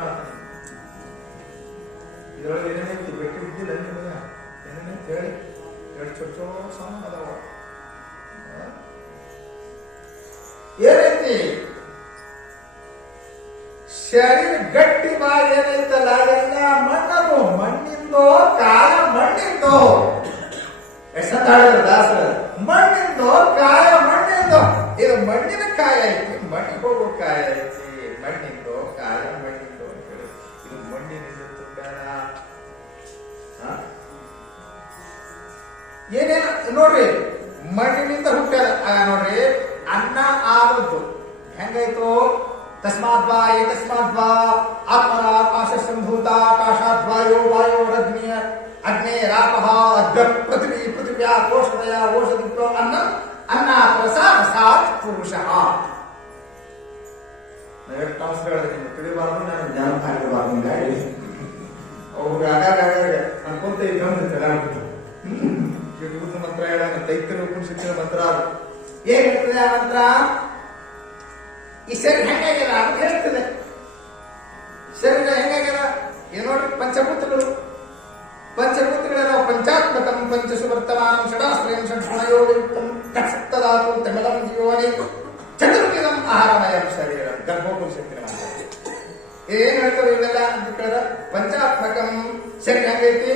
ಇದ್ರೊಳಗೆ ಏನೇನೈತಿ ಬೆಟ್ಟಿ ಬಿದ್ದಿಲ್ಲ ನಿಮಗೆ ಏನೇನೈತಿ ಹೇಳಿ. 2 ಚೊಚ್ಚ ಸಾಮಾನು ಅದಾವ. ಏನೈತಿ ಶರೀರ ಗಟ್ಟಿ ಬಾಯಿ ಏನೈತಲ್ಲ ಎಲ್ಲ ಮಣ್ಣದು, ಮಣ್ಣಿಂದೋ ಕಾಯ ಮಣ್ಣಿಂದೋ. ಎಷ್ಟಂತ ಹೇಳಿದ್ರು ದಾಸರ, ಮಣ್ಣಿಂದೋ ಕಾಯ ಮಣ್ಣಿಂದೋ. ಇದು ಮಣ್ಣಿನ ಕಾಯ ಐತಿ, ಮಣ್ಣಿಗೆ ಹೋಗೋ ಕಾಯ ಐತಿ. ಮಣ್ಣಿಂದೋ ಕಾಯ ಮಣ್ಣಿಂದೋ ಅಂತ ಹೇಳಿ ಇದು ಮಣ್ಣಿನಿಂದ ತುಂಬ್ಯಾನ. ಏನೇನು ನೋಡ್ರಿ, ಮಣ್ಣಿನಿಂದ ಹುಟ್ಟ್ಯಾರ. ನೋಡ್ರಿ ಅನ್ನ ಆದದ್ದು ಹೆಂಗಾಯ್ತು, ತಸ್ಮಾದ್ವಾ ಏತಸ್ಮಾದ್ವಾ ಆತ್ಮನಾಕಾಶ ಸಂಭೂತ ಆಕಾಶಾದ್ವಾಯೋ ವಾಯೋರಗ್ನಿಯ ಅಗ್ನೇರಾಪಃ ಅದ್ಯ ಪೃಥ್ವಿ ಪೃಥಿವ್ಯಾ ಕೋಶದಯ ಓಷಧಿತ್ವ ಅನ್ನ ಅನ್ನ ಪ್ರಸಾದ್ ಪುರುಷಃ. ಎಷ್ಟು ಅವಸರ ಹೇಳಿದೆ ನಿಮ್ಗೆ ತಿಳಿಬಾರ್ದು, ನಾನು ಜ್ಞಾನ ಆಗಿರಬಾರ್ದು. ಅವ್ರು ಆಗಾಗ ಅನ್ಕೊಂತ ಇದ್ದ ಮಂತ್ರ ಹೇಳ ದೈತ್ಯರ ಉಪನಿಷತ್ತಿನ ಮಂತ್ರ. ಅದು ಏನ್ ಹೇಳ್ತದೆ ಆ ಮಂತ್ರ? ಈ ಶರೀರ ಹೆಂಗಾಗ್ಯದ ಅಂತ ಹೇಳ್ತದೆ. ಶರೀರ ಹೆಂಗಾಗ್ಯದ ಏನ್ ನೋಡ್ರಿ, ಪಂಚಭೂತಗಳು ಪಂಚಾತ್ಮಕಂ ಪಂಚಸು ವರ್ತಮಾನಂ ಷಡಾಶ್ರಯಂ ಷಡ್ಗುಣಯೋಗಯುಕ್ತಂ ತತ್ಸಪ್ತಧಾತು ತಮಿಳಂ ಜೀವನಿ ಚತುರ್ವಿಧಂ ಆಹಾರಮಯಂ ಶರೀರಂ. ಗರ್ಭೋಪನಿಷತ್ತಿನ ಮಂತ್ರ ಏನ್ ಹೇಳ್ತವೆ ಇವೆಲ್ಲ ಅಂತ ಕೇಳಿದ್ರೆ, ಪಂಚಾತ್ಮಕಂ ಶರೀರ ಹೆಂಗೈತಿ,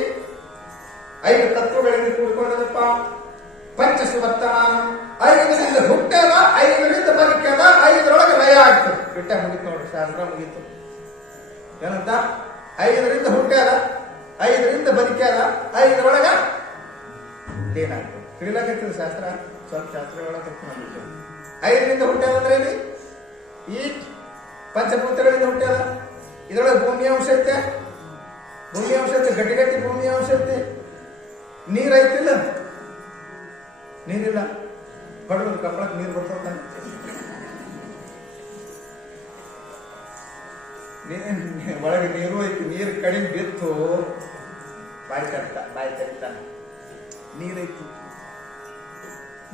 5 ತತ್ವಗಳಿಂದ ಕೂಡ್ಕೊಂಡದಪ್ಪ. ಪಂಚಸು ವರ್ತಮಾನ 5ರಿಂದ ಹುಟ್ಟ್ಯದ, 5ರಿಂದ ಬದುಕ್ಯದ, 5ರೊಳಗೆ ಲಯ ಆಗ್ತದೆ. ಬಿಟ್ಟ ಮುಗಿತು ನೋಡಿ, ಶಾಸ್ತ್ರ ಮುಗೀತು. ಏನಂತ 5ರಿಂದ ಹುಟ್ಟ್ಯದ, 5ರಿಂದ ಬದುಕ್ಯದ, 5ರೊಳಗ ಏನಾಗ್ತದೆ. ತಿಳಿಲಾಕೈತದ ಶಾಸ್ತ್ರ, ಸ್ವಲ್ಪ ಶಾಸ್ತ್ರ ಒಳಗೆ 5ರಿಂದ ಹುಟ್ಟ್ಯದ ಅಂದ್ರೆ ಇಲ್ಲಿ ಈ ಪಂಚಭೂತಗಳಿಂದ ಹುಟ್ಟ್ಯದ. ಇದರೊಳಗೆ ಭೂಮಿ ಅಂಶ ಐತೆ, ಗಟ್ಟಿ ಭೂಮಿ ಅಂಶ ಐತೆ. ನೀರ್ ಐತಿಲ್ಲ, ನೀರಿಲ್ಲ, ಬಡವರು ಕಪ್ಪಳಕ್ಕೆ ನೀರು ಬರ್ತಾವ. ಒಳಗೆ ನೀರು ಐತಿ, ನೀರು ಕಡಿಮೆ ಬಿತ್ತು ಬಾಯಿ ಕರಿತಾನೆ, ನೀರೈತಿ.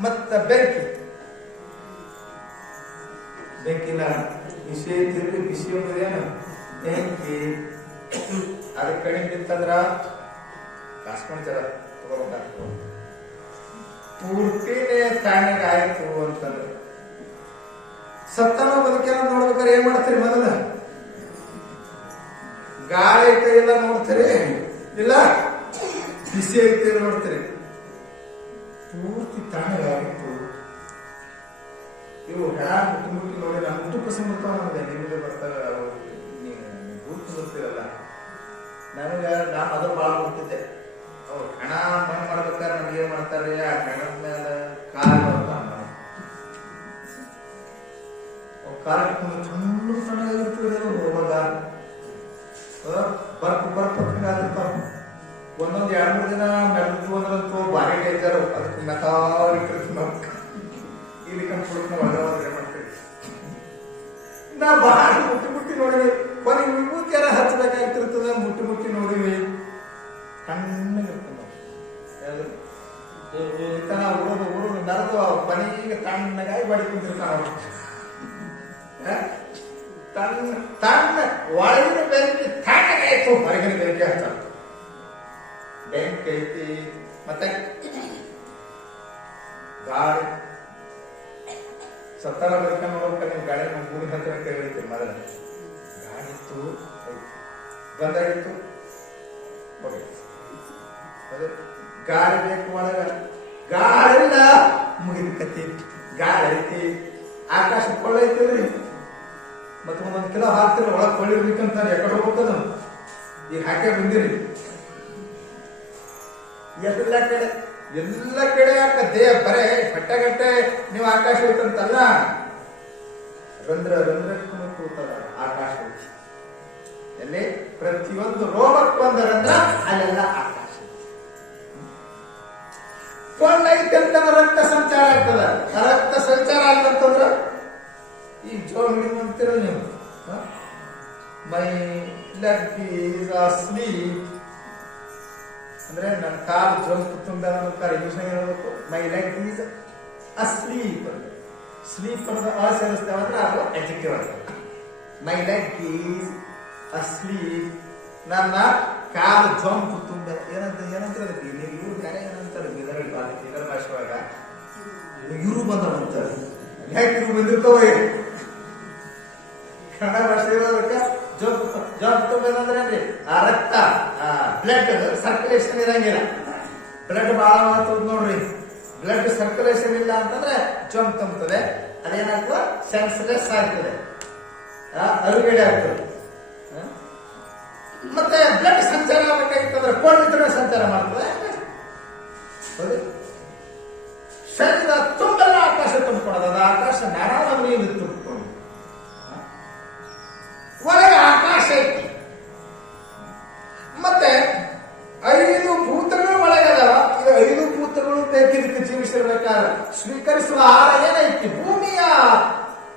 ಮತ್ತ ಬೆಂಕಿಲ್ಲ, ಬಿಸಿ ತಿರುಗಿ ಬಿಸಿ ಹೋಗೋದೇನು ಬೆಂಕಿ. ಕಡಿಮೆ ಬಿತ್ತಂದ್ರ ಕಾಸ್ಕೊಂಡ್ ಜರ ತಗೋಬೇಕಾಗ್ತದೆ. ಪೂರ್ತಿನೇ ತಣ್ಣಗಾಯ್ತು ಅಂತಂದ್ರೆ ಸತ್ತನ ಬದುಕೇನ ನೋಡ್ಬೇಕಾದ್ರೆ ಏನ್ ಮಾಡ್ತೀರಿ? ಮೊದಲ ಗಾಳಿ ಐತೆ ಇಲ್ಲ ನೋಡ್ತೀರಿ, ಇಲ್ಲ ಬಿಸಿ ಐತೆ ನೋಡ್ತೀರಿ. ಪೂರ್ತಿ ತಣ್ಣಗಾಗಿತ್ತು. ಇವು ಹೆಣ ಮುಟ್ಟಿ ನೋಡಿ ನಾನು ಮುಟ್ಟು ಸಮೃದ್ಧ ಮಾಡಿದೆ. ನಿಮಗೆ ಬರ್ತಾರೆ ಗುರುತು ಬರ್ತೀರಲ್ಲ, ನನಗೆ ನಾ ಮೊದಲು ಭಾಳ ಕೊಡ್ತಿದ್ದೆ. ಅವ್ರು ಹೆಣ ಮಣ್ಣು ಮಾಡ್ಬೇಕಾದ್ರೆ ನಮ್ಗೆ ಏನ್ ಮಾಡ್ತಾರೆ, ಆ ಹೆಣದ ಮೇಲೆ ಕಾಲು ಕಾಲ ಇಟ್ಕೊಂಡು ಸಣ್ಣ ಸಣ್ಣಗಾಗಿರ್ತದೆ. ಹೋಗೋದ ಬರ್ಪ್ ಹಿಂಗಾಗಿರ್ತಾವ. ಒಂದೊಂದು 2-3 ದಿನ ಮೆಲ್ತು ಅಂದ್ರಂತೂ ಬಾರಿ ಡೇಂಜರ್. ಅದಕ್ಕೆ ಮೆತಾವಿಟ್ಟಿರ್ತೀವಿ ನಾವು. ಇಲ್ಲಿ ಕಂಡು ಒಳಗೆ ಮಾಡ್ತೀವಿ. ನಾ ಬಾರಿ ಮುಟ್ಟಿ ನೋಡಿವಿ. ಕೊನೆಗೆ ವಿಭೂತಿ ಯಾರ ಹಚ್ಚಬೇಕಾಗ್ತಿರ್ತದೆ. ಮುಟ್ಟಿ ನೋಡಿವಿ, ತಣ್ಣಗಿರ್ತದೆ. ಉರುದು ನರದು ಕೊನೆಗೆ ತಣ್ಣಗಾಗಿ ಬಾಡಿ ಕುಂತಿರ್ತಾವ. ತನ್ನ ಒಳಗಿನ ಬೆಂಕಿ ತಣ್ಣಗಾಯ್ತು, ಹೊರಗಿನ ಬೆಂಕಿ ಹಚ್ಚಾರ. ಬೆಂಕಿ ಐತಿ, ಮತ್ತೆ ಗಾಳಿ ಸತ್ತರ ಬದುಕ ನೋಡ್ಬೇಕು. ನೀವು ಗಾಳಿ ನಮ್ಮ ಭೂಮಿ ಹತ್ರ ಕೇಳಿರ್ತೀರಿ. ಮೊದಲ ಗಾಳಿ ಇತ್ತು, ಬಂದಾಗಿತ್ತು, ಗಾಳಿ ಬೇಕು ಒಳಗ. ಗಾಳಿಲ್ಲ ಮುಗಿದ ಕತ್ತಿ. ಗಾಳಿ ಐತಿ, ಆಕಾಶ ಕೊಳ್ಳ ಐತಿಲ್ರಿ. ಮತ್ತೆ ಒಂದೊಂದು ಕಿಲೋ ಹಾಕ್ತಿರ ಒಳಗೆ ಕೊಳ್ಳಿರ್ಬೇಕಂತ ಎಕಡೆ ಹೋಗ್ತದ. ಈಗ ಹಾಕೇ ಬಂದಿರಿ. ಎಲ್ಲ ಕಡೆ ದೇಹ ಬರೇ ಗಟ್ಟೆ ನೀವು ಆಕಾಶ ಐತಂತಲ್ಲ, ರಂಧ್ರ ಕೂತದ ಆಕಾಶ. ಎಲ್ಲಿ ಪ್ರತಿಯೊಂದು ರೋಗಕ್ಕೆ ಬಂದ ರಂಧ್ರ, ಅಲ್ಲೆಲ್ಲ ಆಕಾಶ. ಕೊಂಡ ಐತಂತಂದ್ರೆ ರಕ್ತ ಸಂಚಾರ ಆಗ್ತದ. ರಕ್ತ ಸಂಚಾರ ಆಗ್ಲಂತಂದ್ರ ಈಗ ಜೋರ್ ಅಂತೀರ ನೀವು. ಮೈ ಲೆಗ್ ಈಸ್ ಅಸ್ಲೀಪ್ ಅಂದ್ರೆ ನನ್ನ ಕಾಲು ಜೋಲ್ ತುಂಬ ಇಂಗ್ಲಿಷ್ ಹೇಳ್ಬೇಕು. ಮೈ ಲೆಗ್ ಈಸ್ ಅಸ್ಲೀಪ್. ಸ್ಲೀಪ್ ಅನ್ನೋದು ಸೇರಿಸ್ತೇವೆ ಅಂದ್ರೆ ಅದು ಅಡ್ಜೆಕ್ಟಿವ್ ಆಗ್ತದೆ. ಮೈ ಲೆಗ್ ಈಸ್ ಅಸ್ಲೀಪ್. ನನ್ನ ಕಾಲು ಜೊಂಪು ತುಂಬ ಏನಂತಾರೆ ಅದಕ್ಕೆ ಇವ್ರು ಬೇರೆ ಏನಂತಾರೆ ಇದರ ಭಾಷೆ ಒಳಗ ಇವರು ಬಂದವಂತಾರೆ. ಯಾಕೆ ಇವ್ರು ಬಂದಿರ್ತಾವ ಕನ್ನಡ ಭಾಷೆ ಇರೋದಕ್ಕೆ ಜೊಂಪು ತುಂಬೇದಂದ್ರೆ ಏನ್ರಿ, ಆ ರಕ್ತ ಬ್ಲಡ್ ಸರ್ಕ್ಯುಲೇಷನ್ ಇರಂಗಿಲ್ಲ. ಬ್ಲಡ್ ಬಹಳ ಮಾಡ್ತದ ನೋಡ್ರಿ. ಬ್ಲಡ್ ಸರ್ಕ್ಯುಲೇಷನ್ ಇಲ್ಲ ಅಂತಂದ್ರೆ ಜೊಂಪು ತುಂಬುತ್ತದೆ. ಅದೇನಾಗ್ತದೆ, ಸೆನ್ಸ್ಲೆಸ್ ಆಗ್ತದೆ, ಅರುಗಡೆ ಆಗ್ತದೆ. ಮತ್ತೆ ಬ್ಲಡ್ ಸಂಚಾರ ಆಗಬೇಕಾಗಿತ್ತಂದ್ರೆ ಕೊಂಡಿದ್ರೆ ಸಂಚಾರ ಮಾಡ್ತದೆ. ಶರೀರ ತುಂಬೆಲ್ಲ ಆಕಾಶ ತುಂಬಿಕೊಳ್ಳೋದು. ಅದು ಆಕಾಶ ನಾರಾಯಣ ತುಂಬಿಕೊಂಡು ಒಳಗೆ ಆಕಾಶ ಐತಿ. ಮತ್ತೆ 5 ಭೂತಗಳು ಒಳಗದವ. ಇದು 5 ಭೂತಗಳು ಬೇಕಿದ್ದಕ್ಕೆ ಜೀವಿಸಿರ್ಬೇಕಾದ್ರೆ ಸ್ವೀಕರಿಸುವ ಆಹಾರ ಏನೈತಿ, ಭೂಮಿಯ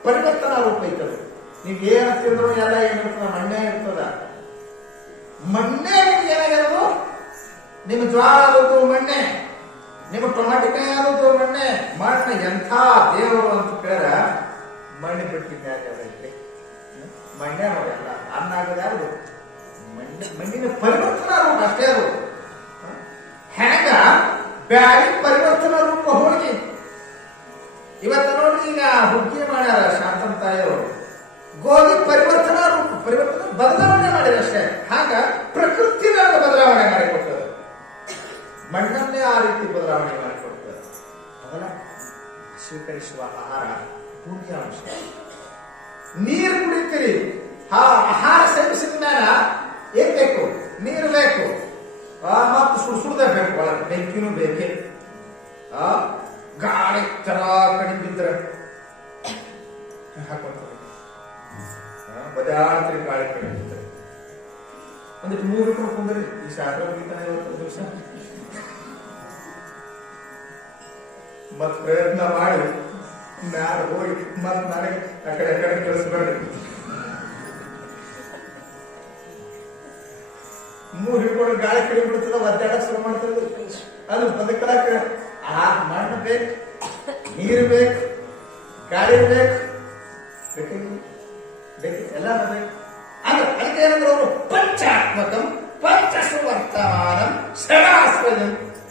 ಪರಿವರ್ತನಾ ರೂಪ ಐತದು. ನೀವ್ ಏನ್ ತಿಂದ್ರು ಎಲ್ಲ ಏನಿರ್ತದ, ಮಣ್ಣೆ ಇರ್ತದ. ಮಣ್ಣೆ ನಿಮ್ಗೆ ಏನಾಗಿರೋದು, ನಿಮ್ಮ ಜ್ವಾಳ ಆದದ್ದು ಮಣ್ಣೆ, ನಿಮ್ಮ ಟೊಮಾಟಿಕಾಯಿ ಆದದ್ದು ಮಣ್ಣೆ. ಮಣ್ಣು ಎಂಥ ದೇವರು ಅಂತ ಕೇಳಿದ್ರೆ ಮಣ್ಣು ಬಿಟ್ಟಿದ್ದೆ ಮಣ್ಣೆ ನೋಡಿ. ಅಲ್ಲ ಅನ್ನ ಆಗೋದು ಯಾವುದು, ಮಣ್ಣಿನ ಪರಿವರ್ತನಾ ರೂಪ ಅಷ್ಟೇ. ಅದು ಹೆಂಗ ಬ್ಯಾಳಿ ಪರಿವರ್ತನಾ ರೂಪ ಹೋಗಿ ಇವತ್ತು ನೋಡ್ರಿ, ಈಗ ಹುಗ್ಗಿ ಮಾಡ್ಯಾರ ಶಾಂತಮ್ಮ ತಾಯಿಯವರು. ಗೋಧಿ ಪರಿವರ್ತನಾ ರೂಪ, ಪರಿವರ್ತನೆ ಬದಲಾವಣೆ ಮಾಡಿದ ಅಷ್ಟೇ. ಹಾಗ ಪ್ರಕೃತಿನ ಬದಲಾವಣೆ ಮಾಡಿಕೊಡ್ತದೆ, ಮಣ್ಣನ್ನೇ ಆ ರೀತಿ ಬದಲಾವಣೆ ಮಾಡಿಕೊಡ್ತದೆ. ಅದನ್ನ ಸ್ವೀಕರಿಸುವ ಆಹಾರ ಭೂಮಿಯ ಅಂಶ. ನೀರು ಕುಡಿತೀರಿ, ಆಹಾರ ಸೇವಿಸಿದ ಮೇಲೆ ಏನ್ ಬೇಕು, ನೀರು ಬೇಕು. ಮತ್ತು ಸುಡ್ದೇ ಬೇಕು, ಒಳಗೆ ಬೆಂಕಿನೂ ಬೇಕೆ. ಗಾಳಿ ಚರ ಕಡಿಮೆ ಬಿದ್ದರೆ ಹಾಕೊಳ್ತಾರೆ, ಬದಾಡ್ತೀರಿ. ಗಾಳಿ ಕಡಿಮೆ ಬಿದ್ದರೆ ಒಂದಿಟ್ಟು ಮೂರು ಕುಂದ್ರಿ. ಈ ಶಾಸ್ತ್ರ ಮುಗಿತಾನೆ ಇವತ್ತು ದಿವಸ. ಮತ್ ಪ್ರಯತ್ನ ಮಾಡಿ ನಾನು ಹೋಗಿ ಮತ್ ನನಗೆ ಆ ಕಡೆ ಕಳಿಸ್ಬೇಡ್ರಿ. 3 ಹಿಡ್ಕೊಂಡು ಗಾಳಿ ಕಡಿಮೆ ಬಿಡ್ತದ, ಒದ್ದಾಡಕ್ ಶುರು ಮಾಡ್ತದೆ. ಅದು ಬದುಕಲಕ್ಕ ಆ ಮಣ್ಣು ಬೇಕು, ನೀರು ಬೇಕು, ಗಾಳಿ ಬೇಕು, ಬೇಕು, ಎಲ್ಲ ಬೇಕು. ಅದಕ್ಕೆ ಏನಂದ್ರೆ ಅವರು ಪಂಚಾತ್ಮಕಂ ಪಂಚಸು ವರ್ತಮಾನ ಷಡಾಶ್ರಯ.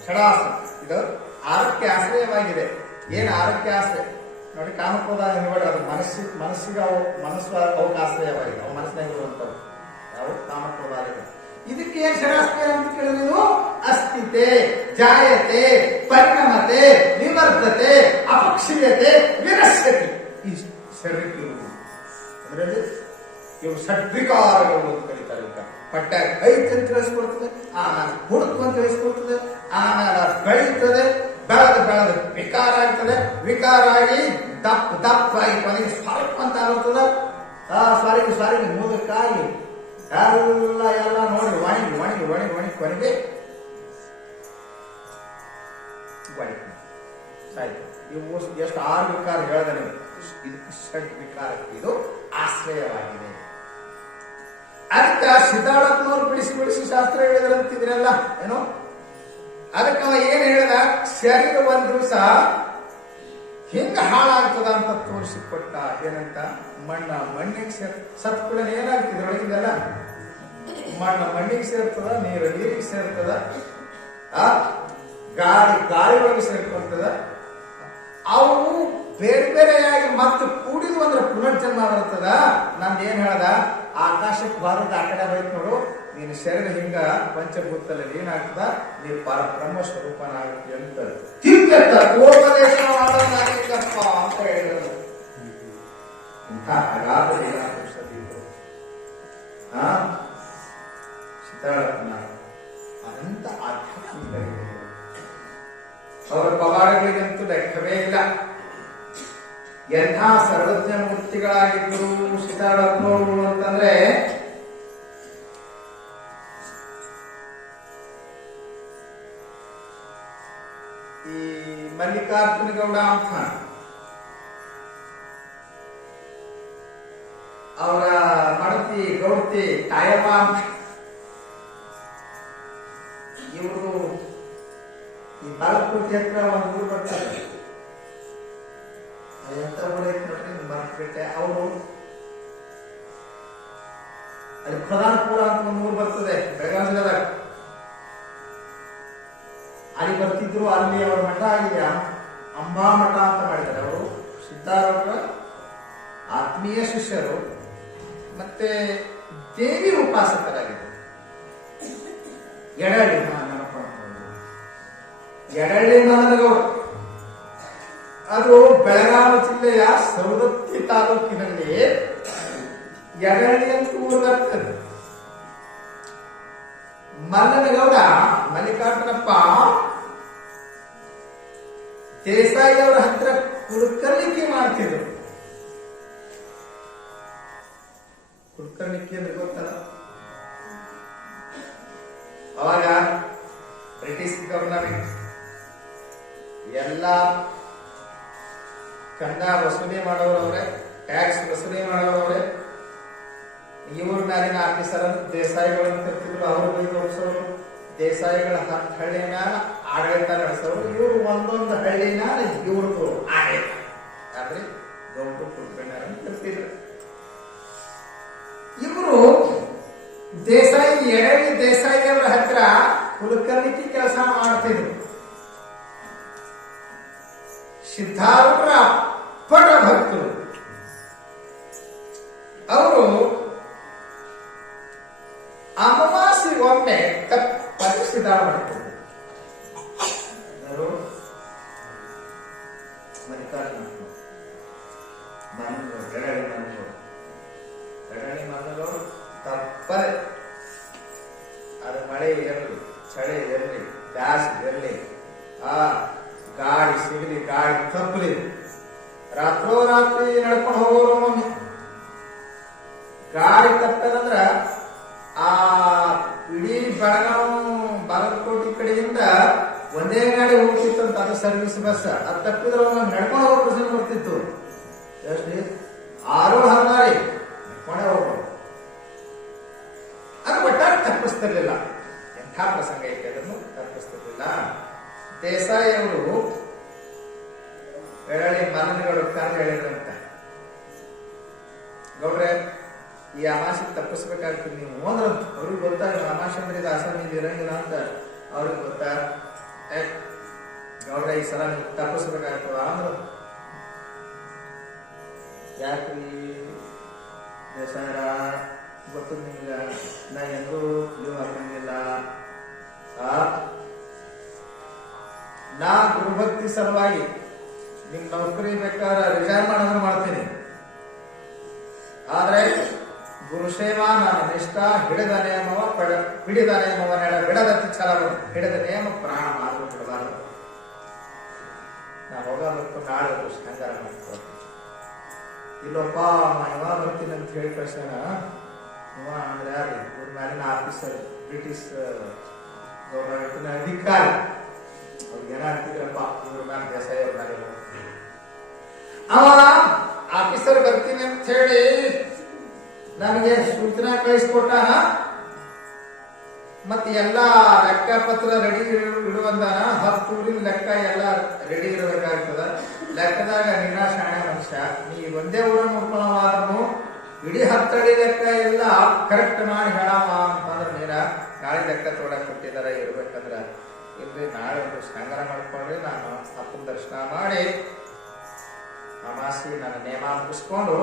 ಷಡಾಶ್ರಯ ಇದು 6ಕ್ಕೆ ಆಶ್ರಯವಾಗಿದೆ. ಏನು 6ಕ್ಕೆ ಆಶ್ರಯ ನೋಡಿ, ಕಾಮಕ್ರೋಧ ನಿವಾಡ ಅದು ಮನಸ್ಸಿಗೆ ಮನಸ್ಸು ಅವಕ್ಕೆ ಆಶ್ರಯವಾಗಿದೆ. ಅವು ಮನಸ್ಸಿನಾಗ ಇರುವಂತವು ಯಾವ ಕಾಮಕ್ರೋಧಾದಿಗಳು. ಇದಕ್ಕೆ ಏನ್ ಷಡಾಶ್ರಯ ಅಂತ ಕೇಳಿದ್ರು? ಅಸ್ಥಿತೆ, ಜಾಯತೆ, ಪರಿಣಮತೆ, ನಿವರ್ತತೆ, ಅಪಕ್ಷೀಯತೆ, ವಿನಶ್ಯತೆ. ಈ ಶರೀರಕ್ಕೆ ಇರುವುದು ಅದರಲ್ಲಿ ಇವು ಷಡ್ವಿಕಾರಗಳು ಅಂತ ಕರೀತಾರೆ. ಪಟ್ಟಾಗ ಐತೆ ಅಂತ ತಿಳಿಸ್ಕೊಡ್ತದೆ, ಆಮೇಲೆ ಹುಡುಕು ಅಂತ ತಿಳಿಸ್ಕೊಡ್ತದೆ, ಆಮೇಲೆ ಬೆಳೀತದೆ, ಬೆಳೆದು ವಿಕಾರ ಆಗ್ತದೆ, ವಿಕಾರ ಆಗಿ ದಪ್ಪ ಆಗಿ ಕೊನೆಗೆ ಸ್ವರ್ಪ ಅಂತ ಆಗುತ್ತದೆ. ಸ್ವಾರಿಗೆ ಮೂಲಕ್ಕಾಗಿ ಎಲ್ಲ ನೋಡಿ ಒಣಗಿ ಕೊನೆಗೆ ಇವು ಎಷ್ಟು 6 ವಿಕಾರ ಹೇಳಿದೆ ನೀವು. ಇದು ಷಡ್ ವಿಕಾರಕ್ಕೆ ಇದು ಆಶ್ರಯವಾಗಿದೆ. ಅದಕ್ಕೆ ಸಿದ್ಧಾರ್ಥನವರು ಬಿಡಿಸಿ ಶಾಸ್ತ್ರ ಹೇಳಿದ್ರಂತಿದ್ರಲ್ಲ ಏನೋ, ಅದಕ್ಕೆ ಅವ ಏನ್ ಹೇಳಿದ, ಶರೀರ ಒಂದ್ ದಿವಸ ಹಿಂಗ ಹಾಳಾಗ್ತದ ಅಂತ ತೋರಿಸಿಕೊಟ್ಟ. ಏನಂತ? ಮಣ್ಣಿಗೆ ಸತ್ಕೂಡ ಏನಾಗ್ತದೆ ಒಳಗಿಂದಲ್ಲ, ಮಣ್ಣಿಗೆ ಸೇರ್ತದ, ನೀರಿಗೆ ಸೇರ್ತದ, ಗಾಳಿ ಒಳಗೆ ಸೇರ್ಕೊಳ್ತದ. ಅವು ಬೇರೆ ಬೇರೆಯಾಗಿ ಮತ್ತೆ ಕೂಡಿದ್ವು ಅಂದ್ರೆ ಪುನರ್ಜನ್ಮ ಬರ್ತದ. ನಂದು ಏನ್ ಹೇಳ್ದ, ಆಕಾಶಕ್ಕೆ ಬಾರದ ಆ ಕಡೆ ಬೈತ್ ನೋಡು, ನೀನು ಶರೀರ ಹಿಂಗ ಪಂಚಭೂತದಲ್ಲಿ ಏನಾಗ್ತದ, ನೀನು ಪರಬ್ರಹ್ಮ ಸ್ವರೂಪನಾಗುತ್ತೆ ಅಂತ ತತ್ವೋಪದೇಶ ಮಾಡೋದಾಗಿದ್ದಪ್ಪ ಅಂತ ಹೇಳಿದ್ರು. ಇಂಥ ಅಗಾಧ ಔಷಧಿಗಳು ಸಿದ್ಧಾರ್ಥನ ಅನಂತ ಆಧ್ಯಾತ್ಮಿಕ ಅವರ ಪವಾಡಗಳಿಗಂತೂ ಲೆಕ್ಕವೇ ಇಲ್ಲ. ಎಂಥ ಸರ್ವಜ್ಞ ಮೂರ್ತಿಗಳಾಗಿದ್ರು ಸಿದ್ಧಾರ್ಥನವರು ಅಂತಂದ್ರೆ, ಈ ಮಲ್ಲಿಕಾರ್ಜುನ ಗೌಡ ಅಂತ ಅವರ ಮಡತಿ ಗೌಡ್ತಿ ತಾಯಮ್ಮ ಅಂತ ಇವರು ಈ ಬಾಲಕೋಟೆ ಹತ್ರ ಒಂದು ಊರು ಬರ್ತಾರೆ. ಎಂತ ಊರೈತೆ ನೋಡ್ರಿ, ಮರ್ತ್ಬಿಟ್ಟೆ. ಅವರು ಅಲ್ಲಿ ಖದಾನ್ಪುರ ಅಂತ ಒಂದು ಊರು ಬರ್ತದೆ ಬೆಳಗಾವಿ ಜಿಲ್ಲೆದಾಗ. ಅಲ್ಲಿ ಬರ್ತಿದ್ರು. ಅಲ್ಲಿ ಅವರ ಮಠ ಆಗಿದೆ, ಅಂಬಾ ಮಠ ಅಂತ ಮಾಡಿದ್ದಾರೆ. ಅವರು ಸಿದ್ಧಾರೂಢರ ಆತ್ಮೀಯ ಶಿಷ್ಯರು, ಮತ್ತೆ ದೇವಿ ಉಪಾಸಕರಾಗಿದ್ದರು. ಎಡಳ್ಳಿ ಮನಗೌಡ, ಅದು ಬೆಳಗಾವಿ ಜಿಲ್ಲೆಯ ಸವದತ್ತಿ ತಾಲೂಕಿನಲ್ಲಿ ಎಡಳ್ಳಿ ಅಂತ ಊರು ಬರ್ತದೆ. ಮಲ್ಲನಗೌಡ ಮಲ್ಲಿಕಾರ್ಜುನಪ್ಪ ದೇಸಾಯಿ ಅವರ ಹತ್ರ ಕುಲಕರ್ಣಿಕೆ ಮಾಡ್ತಿದ್ರು. ಕುಲಕರ್ಣಿಕೆ ಅಂದ್ರೆ ಗೊತ್ತಲ್ಲ, ಅವಾಗ ಬ್ರಿಟಿಷ್ ಗವರ್ನಮೆಂಟ್ ಎಲ್ಲ ಕಂದ ವಸೂಲಿ ಮಾಡೋರವ್ರೆ, ಟ್ಯಾಕ್ಸ್ ವಸೂಲಿ ಮಾಡೋರವ್ರೆ. ಇವ್ರ ಮ್ಯಾಲಿನ ಆಫೀಸರ್ ದೇಸಾಯಿಗಳು ಅಂತ ಇರ್ತಿದ್ರು. ಅವರು ಬೈದೋರ್ಸೋರು, ದೇಸಾಯಿಗಳ ಹಳ್ಳಿ ಮ್ಯಾಲ ಆಡಳಿತ ನಡೆಸೋರು. ಇವರು ಒಂದೊಂದು ಹಳ್ಳಿ ಮ್ಯಾಲ ಇವ್ರದ್ದು ಆಡಳಿತ. ಆದ್ರೆ ಗೌಡ್ರು ಕುಲಕರ್ಣಿಯರ ಅಂತ ಇರ್ತಿದ್ರು. ಇವರು ಎಡಳಿ ದೇಸಾಯಿ ಅವರ ಹತ್ರ ಕುಲಕರ್ಣಿಕೆ ಕೆಲಸ ಮಾಡ್ತಿದ್ರು. ಸಿದ್ಧಾರೂಢರ ಅಪ್ಪಟ ಭಕ್ತರು. ಅವರು ಅಮಾವಾಸ್ಯೆಗೊಮ್ಮೆ ತಪ್ಪದೆ ಸಿದ್ಧಾರ ಮಾಡ್ತಿದ್ರು. ಮನಗೌಡ ತಪ್ಪದೆ, ಅದು ಮಳೆ ಇರಲಿ, ಚಳಿ ಇರಲಿ, ಬ್ಯಾಸಗಿ ಇರಲಿ, ಗಾಳಿ ಸಿಗಲಿ, ಗಾಳಿ ತಪ್ಪಲಿ, ರಾತ್ರೋರಾತ್ರಿ ನಡ್ಕೊಂಡು ಹೋಗೋರು. ಒಮ್ಮೆ ಗಾಳಿ ತಪ್ಪದಂದ್ರ ಆ ಇಡೀ ಬೆಳಗಾವಿ ಬಾಗಲಕೋಟೆ ಕಡೆಯಿಂದ ಒಂದೇ ಗಾಡಿ ಹೋಗ್ತಿತ್ತು ಅಂತ, ಅದು ಸರ್ವಿಸ್ ಬಸ್. ಅದು ತಪ್ಪಿದ್ರೆ ನಡ್ಕೊಂಡು ಹೋಗೋ ಪ್ರಸಂಗ ಬರ್ತಿತ್ತು. ಎಷ್ಟು 6-10 ನಡ್ಕೊಂಡೇ ಹೋಗ್ಬೋದು. ಅದು ಒಟ್ಟಾರೆ ತಪ್ಪಿಸ್ತಿರ್ಲಿಲ್ಲ. ಎಂಥ ಪ್ರಸಂಗ ಐತೆ ಅದನ್ನು ತಪ್ಪಿಸ್ತಿರ್ಲಿಲ್ಲ. ದೇಸಾಯಿ ಅವರು ಬೆಳಳಿ ಮನಗಳು ಕರೆದು ಹೇಳಿದ್ರಂತೆ, ಗೌಡ್ರೆ ಈ ಅಮಾಸೆ ತಪ್ಪಿಸ್ಬೇಕಾಗ್ತದೆ ನೀವು ಅಂದ್ರೆ ಅವ್ರಿಗೆ ಗೊತ್ತಾಗ ಅಮಾಸೆ ಅಂದ್ರೆ ಇದು ಆಸಾಮಿದು ಇರಂಗಿಲ್ಲ ಅಂತ ಅವ್ರಿಗೆ ಗೊತ್ತಾ ಗೌಡ್ರ ಈ ಸಲ ನೀವು ತಪ್ಪಿಸ್ಬೇಕಾಗ್ತದ ಅಂದ್ರು. ಯಾಕ್ರಿ ದಸರಾ ಗೊತ್ತದ ನಿಮ್ಗ, ನಾ ಎಂದೂ ಲೀವ್ ಹಾಕಂಗಿಲ್ಲ. ನಾ ಗುರುಭಕ್ತಿ ಸಲುವಾಗಿ ನಿಮ್ ನೌಕರಿ ಬೇಕಾದ್ರೆ ರಿಸೈನ್ ಮಾಡೋದು ಮಾಡ್ತೀನಿ. ಆದ್ರೆ ಗುರುಸೇವಾ ನಾನು ನಿಷ್ಠ ಹಿಡಿದ ನಿಯಮವ ಹಿಡಿದ ನಿಯಮವ ಬಿಡದತ್ತಿ ಛಲ ಹಿಡಿದ ನಿಯಮ ಪ್ರಾಣ ಮಾರು ಬಿಡಬಾರದು. ನಾ ಹೋಗಬೇಕು ನಾಳೆ ಸಂಗಾರ ಮಾಡ್ಕೊಳ್ತೀನಿ. ಇಲ್ಲಪ್ಪ ಇವ ಬರ್ತೀನಿ ಅಂತ ಹೇಳಿ ಕಳ್ಸೋಣ. ಇವ ಅಂದ್ರೆ ಯಾರು ಇವ್ರ ಮ್ಯಾಲಿನ ಆಫೀಸರ್, ಬ್ರಿಟಿಷ್ ಗೌರ್ಮೆಂಟ್ನ ಅಧಿಕಾರಿ. ಅವ್ರಿಗೆ ಏನಾಗ್ತಿದ್ರಪ್ಪ ಇವ್ರ ಮ್ಯಾಲ ದೇಸಾಯಿ ಅವ್ರ ಮ್ಯಾಲೆ ಅವ ಆಫೀಸರ್ ಬರ್ತೀನಿ ಅಂತ ಹೇಳಿ ನನಗೆ ಸೂಚನಾ ಕಳಿಸ್ಕೊಟ್ಟ. ಮತ್ತೆ ಎಲ್ಲಾ ಲೆಕ್ಕ ಪತ್ರ ರೆಡಿ ಇಡುವಂದಾನ. 10 ಊರಿನ ಲೆಕ್ಕ ಎಲ್ಲ ರೆಡಿ ಇರಬೇಕಾಗ್ತದ. ಲೆಕ್ಕದಾಗ ನೀನಾ ಶಾಣೆ ಮನುಷ್ಯ, ನೀ ಒಂದೇ ಊರ ನೋಡ್ಕೊಳ್ಳೋವಾದ್ರೂ ಇಡೀ 10 ಅಡಿ ಲೆಕ್ಕ ಎಲ್ಲ ಕರೆಕ್ಟ್ ಮಾಡಿ ಹೇಳಮ್ಮ ಅಂತಂದ್ರೆ ನೀರ ನಾಳೆ ಲೆಕ್ಕ ತೋಡಕ್ ಕೊಟ್ಟಿದಾರ ಇರ್ಬೇಕಂದ್ರ ಇಲ್ರಿ ನಾಳೆ ಒಂದು ಸಂಗ್ರಹ ಮಾಡ್ಕೊಂಡ್ರಿ ನಾನು ಅಪ್ಪನ ದರ್ಶನ ಮಾಡಿ ಅಮಾಸಿ ನನ್ನ ನೇಮ ಮುಗಿಸ್ಕೊಂಡು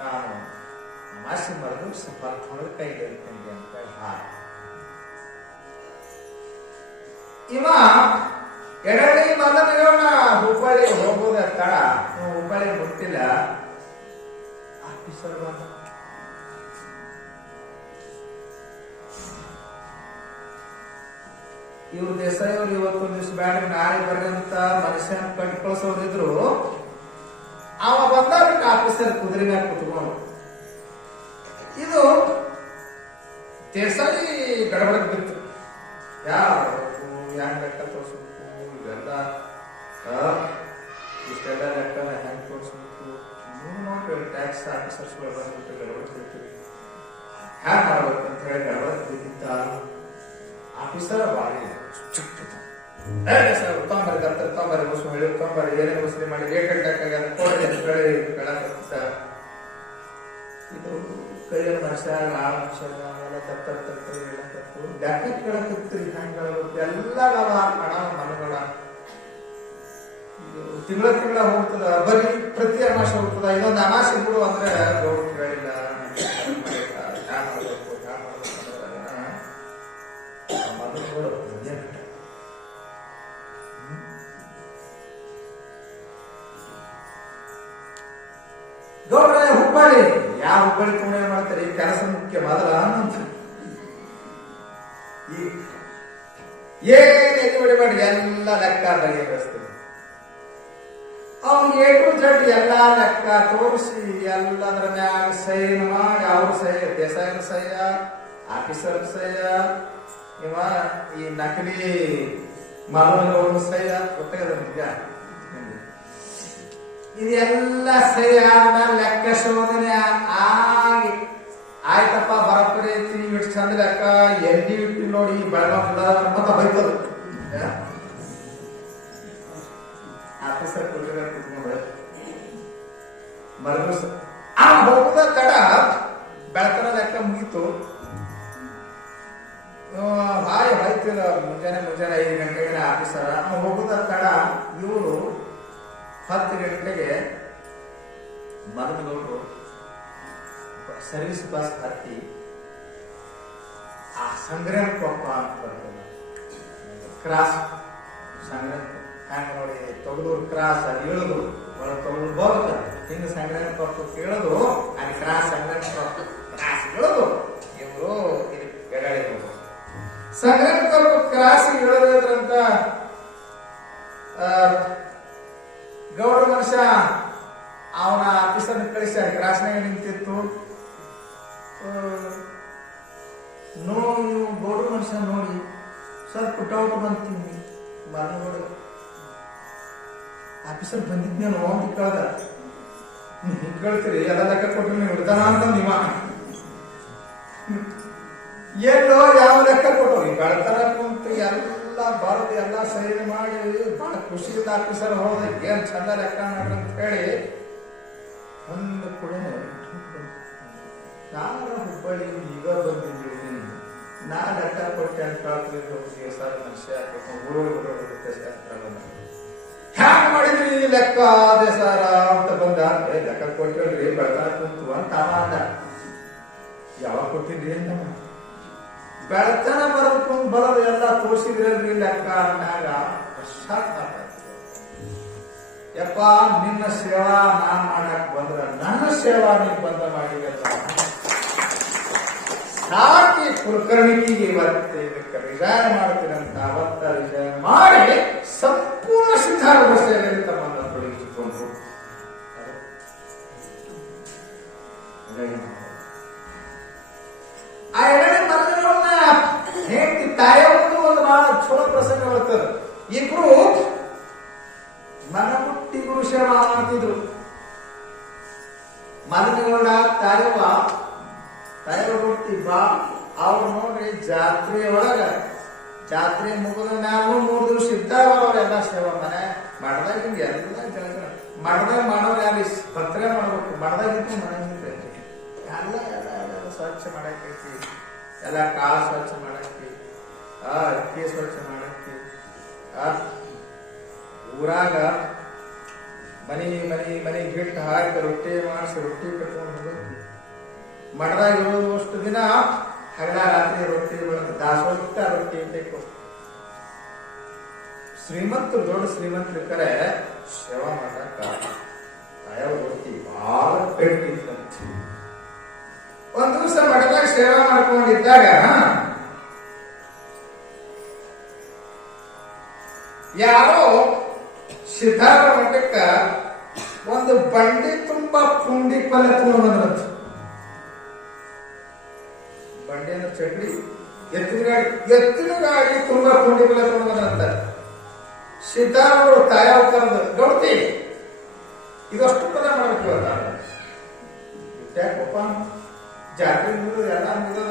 ನಾನು ಅಮಾಸಿ ಮರದು ಸ್ವಲ್ಪ ಕೈ ಇರ್ತೀನಿ ಅಂತ ಇವ ಎಡಳಿ ಮದನ ಹುಬ್ಬಳ್ಳಿ ಹೋಗೋದ ತಡ ಹುಬ್ಬಳ್ಳಿ ಗೊತ್ತಿಲ್ಲ. ಆಫೀಸರ್ ಬಂದ. ಇವ್ರು ದೇಸಾಯಿ ಅವ್ರು ಇವತ್ತೊಂದು ದಿವ್ಸ ಬ್ಯಾಡ ನಾಳೆ ಬರ್ರಿ ಅಂತ ಮನುಷ್ಯನ ಕಟ್ಟಿ ಕಳ್ಸೋದಿದ್ರು. ಅವ ಬಂದಾಗ ಆಫೀಸರ್ ಕುದುರೆ ಮ್ಯಾಗ ಕುತ್ಕೊಂಡು ಇದು ದೇಸಾಯಿ ಗಡಬಡಕ್ ಬಿತ್ತು. ಯಾರು ಹೆಂಗ್ ಲೆಕ್ಕ ತೋರ್ಸ್ಬೇಕು, ಇವೆಲ್ಲ ಇಷ್ಟೆಲ್ಲ ಲೆಕ್ಕನ ಹೆಂಗ್ ತೋರ್ಸ್ಬೇಕು, ನೋಡ್ರಿ ಟ್ಯಾಕ್ಸ್ ಆಫೀಸರ್ಸ್ ಬಂದ್ಬಿಟ್ಟು ಗಡಬಡ್ತಿರ್ತೀವಿ. ಹ್ಯಾಂಗ್ ಮಾಡ್ಬೇಕು ಅಂತ ಹೇಳಿ ಗಡಬಡಕ್ ಬಿದ್ದಿದ್ದ ಆಫೀಸರ್ ಬಾರಿ ತೊಂಬರಿ ಮುಸ್ಲಿ ಹೇಳಿ ತೊಂಬರಿ ಏನೇ ಮುಸ್ಲಿ ಮಾಡಿ ರೇಟ್ ಇದು ಕೈಯ ಮನುಷ್ಯ ಆ ಮನುಷ್ಯ ತಪ್ಪು ಲೆಕ್ಕ ಕೇಳಕತ್ರಿ ಹೆಂಗ್ ಎಲ್ಲ ಹಣ ಮನೆಗಳ ಇದು ತಿಂಗಳ ಹೋಗ್ತದ. ಬರೀ ಪ್ರತಿ ಅಮಾಸೆ ಹೋಗ್ತದ. ಇದೊಂದು ಅಮಾಸೆ ಬಿಡು ಅಂದ್ರೆ ಗೌಡ್ ಕೇಳಿಲ್ಲ ಗೌಡ್ರ ಹುಬ್ಬಳ್ಳಿ ಯಾವ ಹುಬ್ಬಳ್ಳಿ ತುಂಬ ಮಾಡ್ತಾರೆ ಈ ಕೆಲಸ ಮುಖ್ಯ ಮೊದಲ ಏನ್ ಎಲ್ಲಿ ಮಾಡಿ ಎಲ್ಲ ಲೆಕ್ಕ ಬಗೆಹರಿಸ್ತದೆ. ಅವ್ನು ಏಟು ಜಡ್ ಎಲ್ಲಾ ಲೆಕ್ಕ ತೋರಿಸಿ ಎಲ್ಲದರ ಮ್ಯಾಗ ಸೈನ್ ಮಾಡಿ ಅವ್ರ ಸಹ್ಯ ದೇಸಾಯನ ಸಹ್ಯ ಆಫೀಸರ್ ಸಹ್ಯ ಇವ ಈ ನಕಲಿ ಮರಣ ಸಹ್ಯ ಗೊತ್ತಾಗದ ನಿಜ. ಇದೆಲ್ಲ ಸಹ್ಯ ಲೆಕ್ಕ ಶೋಧನೆ ಆಗಿ ಆಯ್ತಪ್ಪ ಬರಪ್ಪರಿ ನೀವು ಇಷ್ಟು ಚಂದ ಲೆಕ್ಕ ಎಲ್ಲಿ ಇಟ್ಟು ನೋಡಿ ಬೆಳಗಾವಿ ಮತ್ತ ಬೈತದ ಆಫೀಸರ್ ಕುತ್ಕೊಂಡ್ರೆ ಮರಗ ಆ ಹೋಗುದ ತಡ ಬೆಳತನ ಲೆಕ್ಕ ಮುಗೀತು. ಹೋಯ್ತಿಲ್ಲ ಮುಂಜಾನೆ 5 ಗಂಟೆಗೆ ಆಫೀಸರ್ ಹೋಗುದ ತಡ ಇವರು 10 ಗಂಟೆಗೆ ಮರಗೌಡರು ಸರ್ವಿಸ್ ಬಸ್ ಹತ್ತಿ ಆ ಸಂಗ್ರಹ ಕೊಪ್ಪ ಅಂತ ಬರ್ತದೆ ಕ್ರಾಸ್ ಸಂಗ್ರಹ ಹ್ಯಾಂಗ ನೋಡಿ ತೊಗಲೂರು ಕ್ರಾಸ್ ಅದು ಇಳಿದು ಒಳ ತೊಗಲೂರು ಹೋಗ್ತದೆ ಹಿಂಗ ಸಂಗ್ರಹ ಕೊಪ್ಪ ಇಳಿದು ಅಲ್ಲಿ ಕ್ರಾಸ್ ಸಂಗ್ರಹ ಕೊಪ್ಪ ಕ್ರಾಸ್ ಇಳಿದು ಇವರು ಇದು ಎಡಾಳಿ ಹೋಗುದು ಸಂಗ್ರಹ ಕೊಪ್ಪ ಕ್ರಾಸ್ ಇಳಿದ್ರಂತ ಗೌಡ ಮನುಷ್ಯ ಅವನ ಆಫೀಸರ್ ಕಳಿಸ್ಯಾರ. ಕ್ರಾಸ್ನಾಗ ನಿಂತಿತ್ತು ಗೌಡ ಮನುಷ್ಯ ನೋಡಿ ಸ್ವಲ್ಪ ಪುಟೌಟ್ ಬಂತೀನಿ ಮನೆ ಆಫೀಸರ್ ಬಂದಿದ್ನೇನೋ ಅಂತ ಕೇಳ್ದ. ಕೇಳ್ತೀರಿ ಎಲ್ಲ ಲೆಕ್ಕ ಕೊಟ್ಟು ನೀವು ಹಿಡ್ದಾನ ಅಂತ ನೀವ ಎಲ್ಲೋ ಯಾವ ಲೆಕ್ಕ ಕೊಟ್ಟವ್ರಿ ಬೆಳತನ ಕುಂತು ಎಲ್ಲ ಬರದು ಎಲ್ಲ ಸೈನ್ ಮಾಡಿ ಬಹಳ ಖುಷಿಯಿಂದ ಆಫೀಸರ್ ಹೋದ ಏನ್ ಚಂದ ಲೆಕ್ಕ ಮಾಡ್ರಿ ಅಂತ ಹೇಳಿ ಒಂದು ಕೂಡ ಯಾರ ಹುಬ್ಬಳ್ಳಿ ಈಗ ಬಂದಿದ್ದೀವಿ ನಾ ಲೆಕ್ಕ ಕೊಟ್ಟೆ ಅಂತ ಹೇಳ್ತೀವಿ ಸರ್ ಮನುಷ್ಯ ಊರೊಳಗೆ ಹ್ಯಾಂಗ ಮಾಡಿದ್ರಿ ಲೆಕ್ಕ ಅದೇ ಸರ ಅಂತ ಬಂದ ಲೆಕ್ಕ ಕೊಟ್ಟಿಲ್ರಿ ಬೆಳಗಾರ ಕುಂತು ಅಂತ ಅಂದ. ಯಾವಾಗ ಕೊಟ್ಟಿದ್ರಿ ಅಂತ ಬೆಳತನ ಬರೋದು ಎಲ್ಲ ತೋರಿಸಿದ್ರಲ್ರಿ ಲೆಕ್ಕ ಅಂದಾಗ ಪಶ್ಚಾತ್ತಾಪ ಯಪ್ಪ ನಿನ್ನ ಸೇವಾ ನಾನ್ ಮಾಡಕ್ ಬಂದ್ರ ನನ್ನ ಸೇವಾ ನೀನ್ ಬಂದ ಮಾಡಿದಲ್ಲ ಸಾಕಿ ಕುಲಕರ್ಣಿಗೆ ಇವತ್ತು ಇದಕ್ಕೆ ರಿಸೈನ್ ಮಾಡ್ತೀನಂತ ಅವತ್ತ ರಿಸೈನ್ ಮಾಡಿ ಸಂಪೂರ್ಣ ಸಿದ್ಧಾರ್ಥ ಸೇವೆಯಲ್ಲಿ ತಮ್ಮನ್ನ ತೊಡಗಿಸಿಕೊಂಡ್ರು. ಆ ಎರಡನೇ ಮಕ್ಕಳನ್ನ ಹೇಳ್ತಿ ತಾಯಿಯವ್ರದ್ದು ಒಂದು ಬಹಳ ಚಲೋ ಪ್ರಸಂಗ ಬರ್ತದ. ಇಬ್ರು ಮನಮುಟ್ಟಿ ಗುರು ಸೇವಾ ಮಾಡ್ತಿದ್ರು. ಮದನಗೌಡ ತಾಯವ್ವ ಹುಟ್ಟಿ ಬಾ ಅವ್ರು ನೋಡ್ರಿ ಜಾತ್ರೆ ಒಳಗ ಜಾತ್ರೆ ಮುಗಿದ ನಾವು 3 ದಿವಸ ಇದ್ದಾಗ ಅವರೆಲ್ಲ ಸೇವಾ ಮನೆ ಮಠದಾಗ ಹಿಂಗೆ ಎಲ್ಲ ಕೆಲಸ ಮಠದಾಗ ಮಾಡೋರು ಯಾರು ಪತ್ರ ಮಾಡ್ಬೇಕು ಮಠದಾಗಿದ್ದು ಮನೆ ಎಲ್ಲ ಸ್ವಚ್ಛ ಮಾಡಕ್ಕೈತಿ ಎಲ್ಲ ಕಾಳು ಸ್ವಚ್ಛ ಮಾಡಕ್ಕಿ ಅಕ್ಕಿ ಸ್ವಚ್ಛ ಮಾಡಕ್ಕಿ ಊರಾಗ ಮನಿ ಹಿಟ್ಟು ಹಾಕಿ ರೊಟ್ಟಿ ಮಾಡಿಸಿ ರೊಟ್ಟಿ ಕಟ್ಕೊಂಡು ಹೋಗ್ಬೇಕು. ಮಠದಾಗ ಇರೋದು ಅಷ್ಟು ದಿನ ಹಗಲ ರಾತ್ರಿ ರೊಟ್ಟಿ ದಾಸೋಹ ರೊಟ್ಟಿ ಬೇಕು. ಶ್ರೀಮಂತರು ದೊಡ್ಡ ಶ್ರೀಮಂತರ ಕರೆ ಸೇವಾ ಮಾಡಕ ಯಾವ ರೊಟ್ಟಿ ಬಹಳ ಬೆಟ್ಟಿತ್ತಂತ. ಒಂದ್ ದಿವಸ ಮಠದಾಗ ಸೇವಾ ಮಾಡ್ಕೊಂಡಿದ್ದಾಗ ಯಾರೋ ಸಿದ್ಧಾರ್ಥ ಮಠಕ್ಕ ಒಂದು ಬಂಡಿ ತುಂಬಾ ಪುಂಡಿ ಪಲ್ಯ ತಗೊಂಡು ಬಂದ್ರಂತ. ಬಂಡಿ ಅಂದ್ರೆ ಚಟ್ನಿ ಎತ್ತಿನ ಗಾಡಿ ತುಂಬಾ ಪುಂಡಿ ಪಲ್ಯ ತಗೊಂಡು ಬಂದ್ರಂತ. ಸಿದ್ಧಾರ್ಥರು ತಾಯವ್ ಕರೆದು ಗೌಡ್ತಿ ಇದಷ್ಟು ಪದ ಮಾಡ್ಬೇಕು ಯಾಕಪ್ಪ ಜಾತ್ರೆ ಮುಗಿದು ಎಲ್ಲ ಮುಗಿದು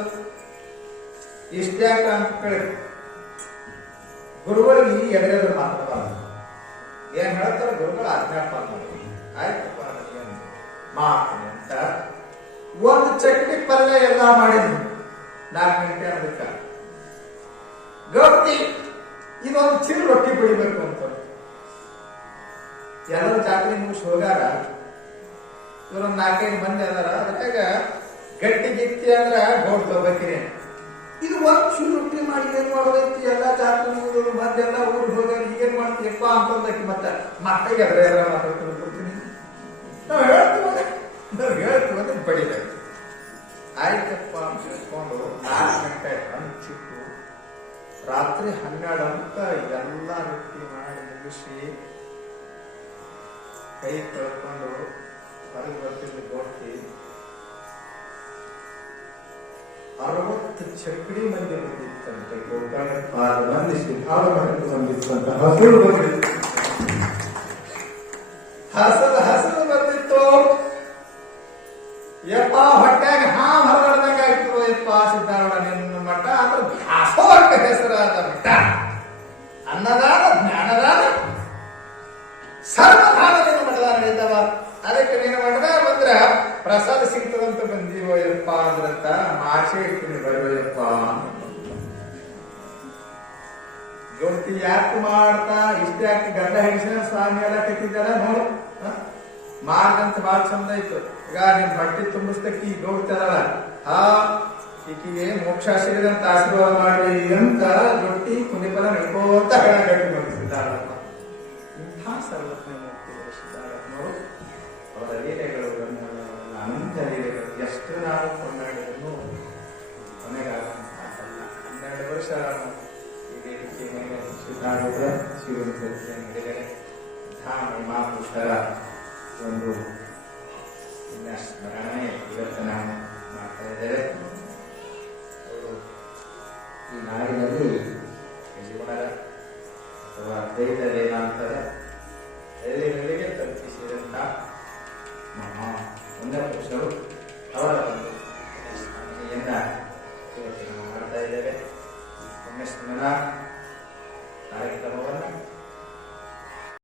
ಇಷ್ಟ್ಯಾಕ ಅಂತ ಕೇಳಿ ಗುರುಗಳಿಗೆ ಎದುರೆದುರು ಮಾತಾಡಬಾರ್ದು. ಏನ್ ಹೇಳ್ತಾರ ಗುರುಗಳು ಆಜ್ಞಾಪ ಆಯ್ತಪ್ಪ ಮಾಡ್ತೀನಿ ಅಂತ ಒಂದು ಚಟ್ನಿ ಪಲ್ಯ ಎಲ್ಲ ಮಾಡಿದ್ರು 4 ಗಂಟೆ ಅದಕ್ಕ ಗೌತಿ ಇದೊಂದು ಚಿರು ರೊಟ್ಟಿ ಬಿಡಿಬೇಕು ಅಂತ ಎಲ್ಲರೂ ಜಾತ್ರೆ ಮುಗಿಸಿ ಹೋಗಾರ. ಇವ್ರೊಂದು 4-5 ಮಂದಿ ಅದಾರ. ಅದ್ರಾಗ ಗಟ್ಟಿ ಗಿತ್ತಿ ಅಂದ್ರ ಗೌಡ್ ತಗೋಬೇಕ್ರಿ ಇದು ಒಂದ್ ಚೂರು ರೊಟ್ಟಿ ಮಾಡಿ ಏನ್ ಮಾಡೋದೈತಿ ಎಲ್ಲ ಜಾತ್ರೆ ಮುಗಿದು ಮಂದೆಲ್ಲ ಊರಿಗೆ ಹೋಗ್ಯಾರ ಈಗೇನ್ ಮಾಡ್ತೀಯಪ್ಪ ಅಂತಂದಕ್ಕೆ ಮತ್ತೆ ಎದ್ರ ಮಾತಾಡ್ಕೊಂಡು ಕೊಡ್ತೀನಿ ನಾವ್ ಹೇಳ್ತೀವಿ ಬಡಿಬೇಕು. ಆಯ್ತಪ್ಪ ಹೇಳ್ಕೊಂಡು 4 ಗಂಟೆ ಹಂಚಿಟ್ಟು ರಾತ್ರಿ 12 ಅಂತ ಎಲ್ಲ ರೊಟ್ಟಿ ಮಾಡಿ ಮುಗಿಸಿ ಕೈ ತೊಳ್ಕೊಂಡು ಹೊರಗೆ ಬರ್ತಿದ್ದ ಗೋಷ್ಠಿ 60 ಚಕ್ಕಡಿ ಮಂದಿ ಬಂದಿತ್ತಂತೆ. ಗೋಕರ್ಣಕ್ಕೆ 6 ಮಂದಿ ಸಿದ್ಧಾರ್ಥ ಮಠಕ್ಕೆ ಬಂದಿತ್ತಂತ. ಹಸುರು ಬಂದಿತ್ತು, ಹಸರು ಬಂದಿತ್ತು. ಯಪ್ಪ ಹೊಟ್ಯಾಗ ಹೊರಗಡ್ದಂಗ ಆಯ್ತು. ಯಪ್ಪ ಸಿದ್ಧಾರೂಢ ನಿನ್ನ ಮಠ ಅಂದ್ರೆ ದಾಸೋಹಕ್ಕೆ ಹೆಸರಾದ ಮಠ. ಅನ್ನದಾನ ಜ್ಞಾನದಾನ ಸರ್ವದಾನ ನಿನ್ನ ಮಠದಾನ ನಡೀತಾವ. ಅದಕ್ಕೆ ನಿನ್ನ ಮಠದಾಗ ಬಂದ್ರ ಪ್ರಸಾದ ಸಿಗ್ತದಂತ ಬಂದೀವೋ ಯಪ್ಪ ಅಂದ್ರಂತ ಮಾಸೆ ಇರ್ತೀನಿ ಬರುವಯಪ್ಪ. ಜ್ಯೋತಿ ಯಾಕೆ ಮಾಡ್ತಾ ಇಷ್ಟ್ಯಾಕೆ ಗಂಡ ಹೆಂಗಸಿನ ಸ್ವಾಮಿ ಎಲ್ಲ ಕಟ್ಟಿದ್ದಾರ ನೋಡು ಮಾಡ್ದಂತ ಬಾಳ ಚಂದ ಇತ್ತು. ಈಗ ನಿಮ್ ಹೊಟ್ಟಿ ತುಂಬಿಸ್ತಕ್ಕಿ ಗೌಡ್ತಾರಲ್ಲ ಈಕಿಗೆ ಮೋಕ್ಷ ಸಿಗದಂತ ಆಶೀರ್ವಾದ ಮಾಡಿ ಅಂತ ರೊಟ್ಟಿ ಕುಣಿಪಲ ನಡ್ಕೋತ ಗಟ್ಟಿ ಬಂದಿದ್ದಾರಪ್ಪ. ಇಂಥ ಸರ್ವಜ್ಞ ಮೂರ್ತಿಗಳು ಸಿದ್ಧಾರತ್ನವರು. ಅವರ ಲೀಲೆಗಳು ಅನಂತ ಲೀಲೆಗಳು ಎಷ್ಟು ನಾವು ಕೊಂಡಾಡಿದ್ರು ಕೊನೆಗಾಗಲ್ಲ. 12 ವರ್ಷ ಈ ವೇದಿಕೆ ಮೇಲೆ ಸಿದ್ಧಾರೂಢ ಶಿವನ ನಡೆದರೆ ಧಾಮ ಮಹಾಪುರುಷರ ಒಂದು ಸ್ಮರಣೆ ಇವತ್ತು ನಾವು ಮಾಡ್ತಾ ಇದ್ದೇವೆ. ಅವರು ಈ ನಾಡಿನಲ್ಲಿ ಜೀವನದ ಅಥವಾ ದ್ವೈತ ವೇದಾಂತದ ಎಲ್ಲಿಗೆ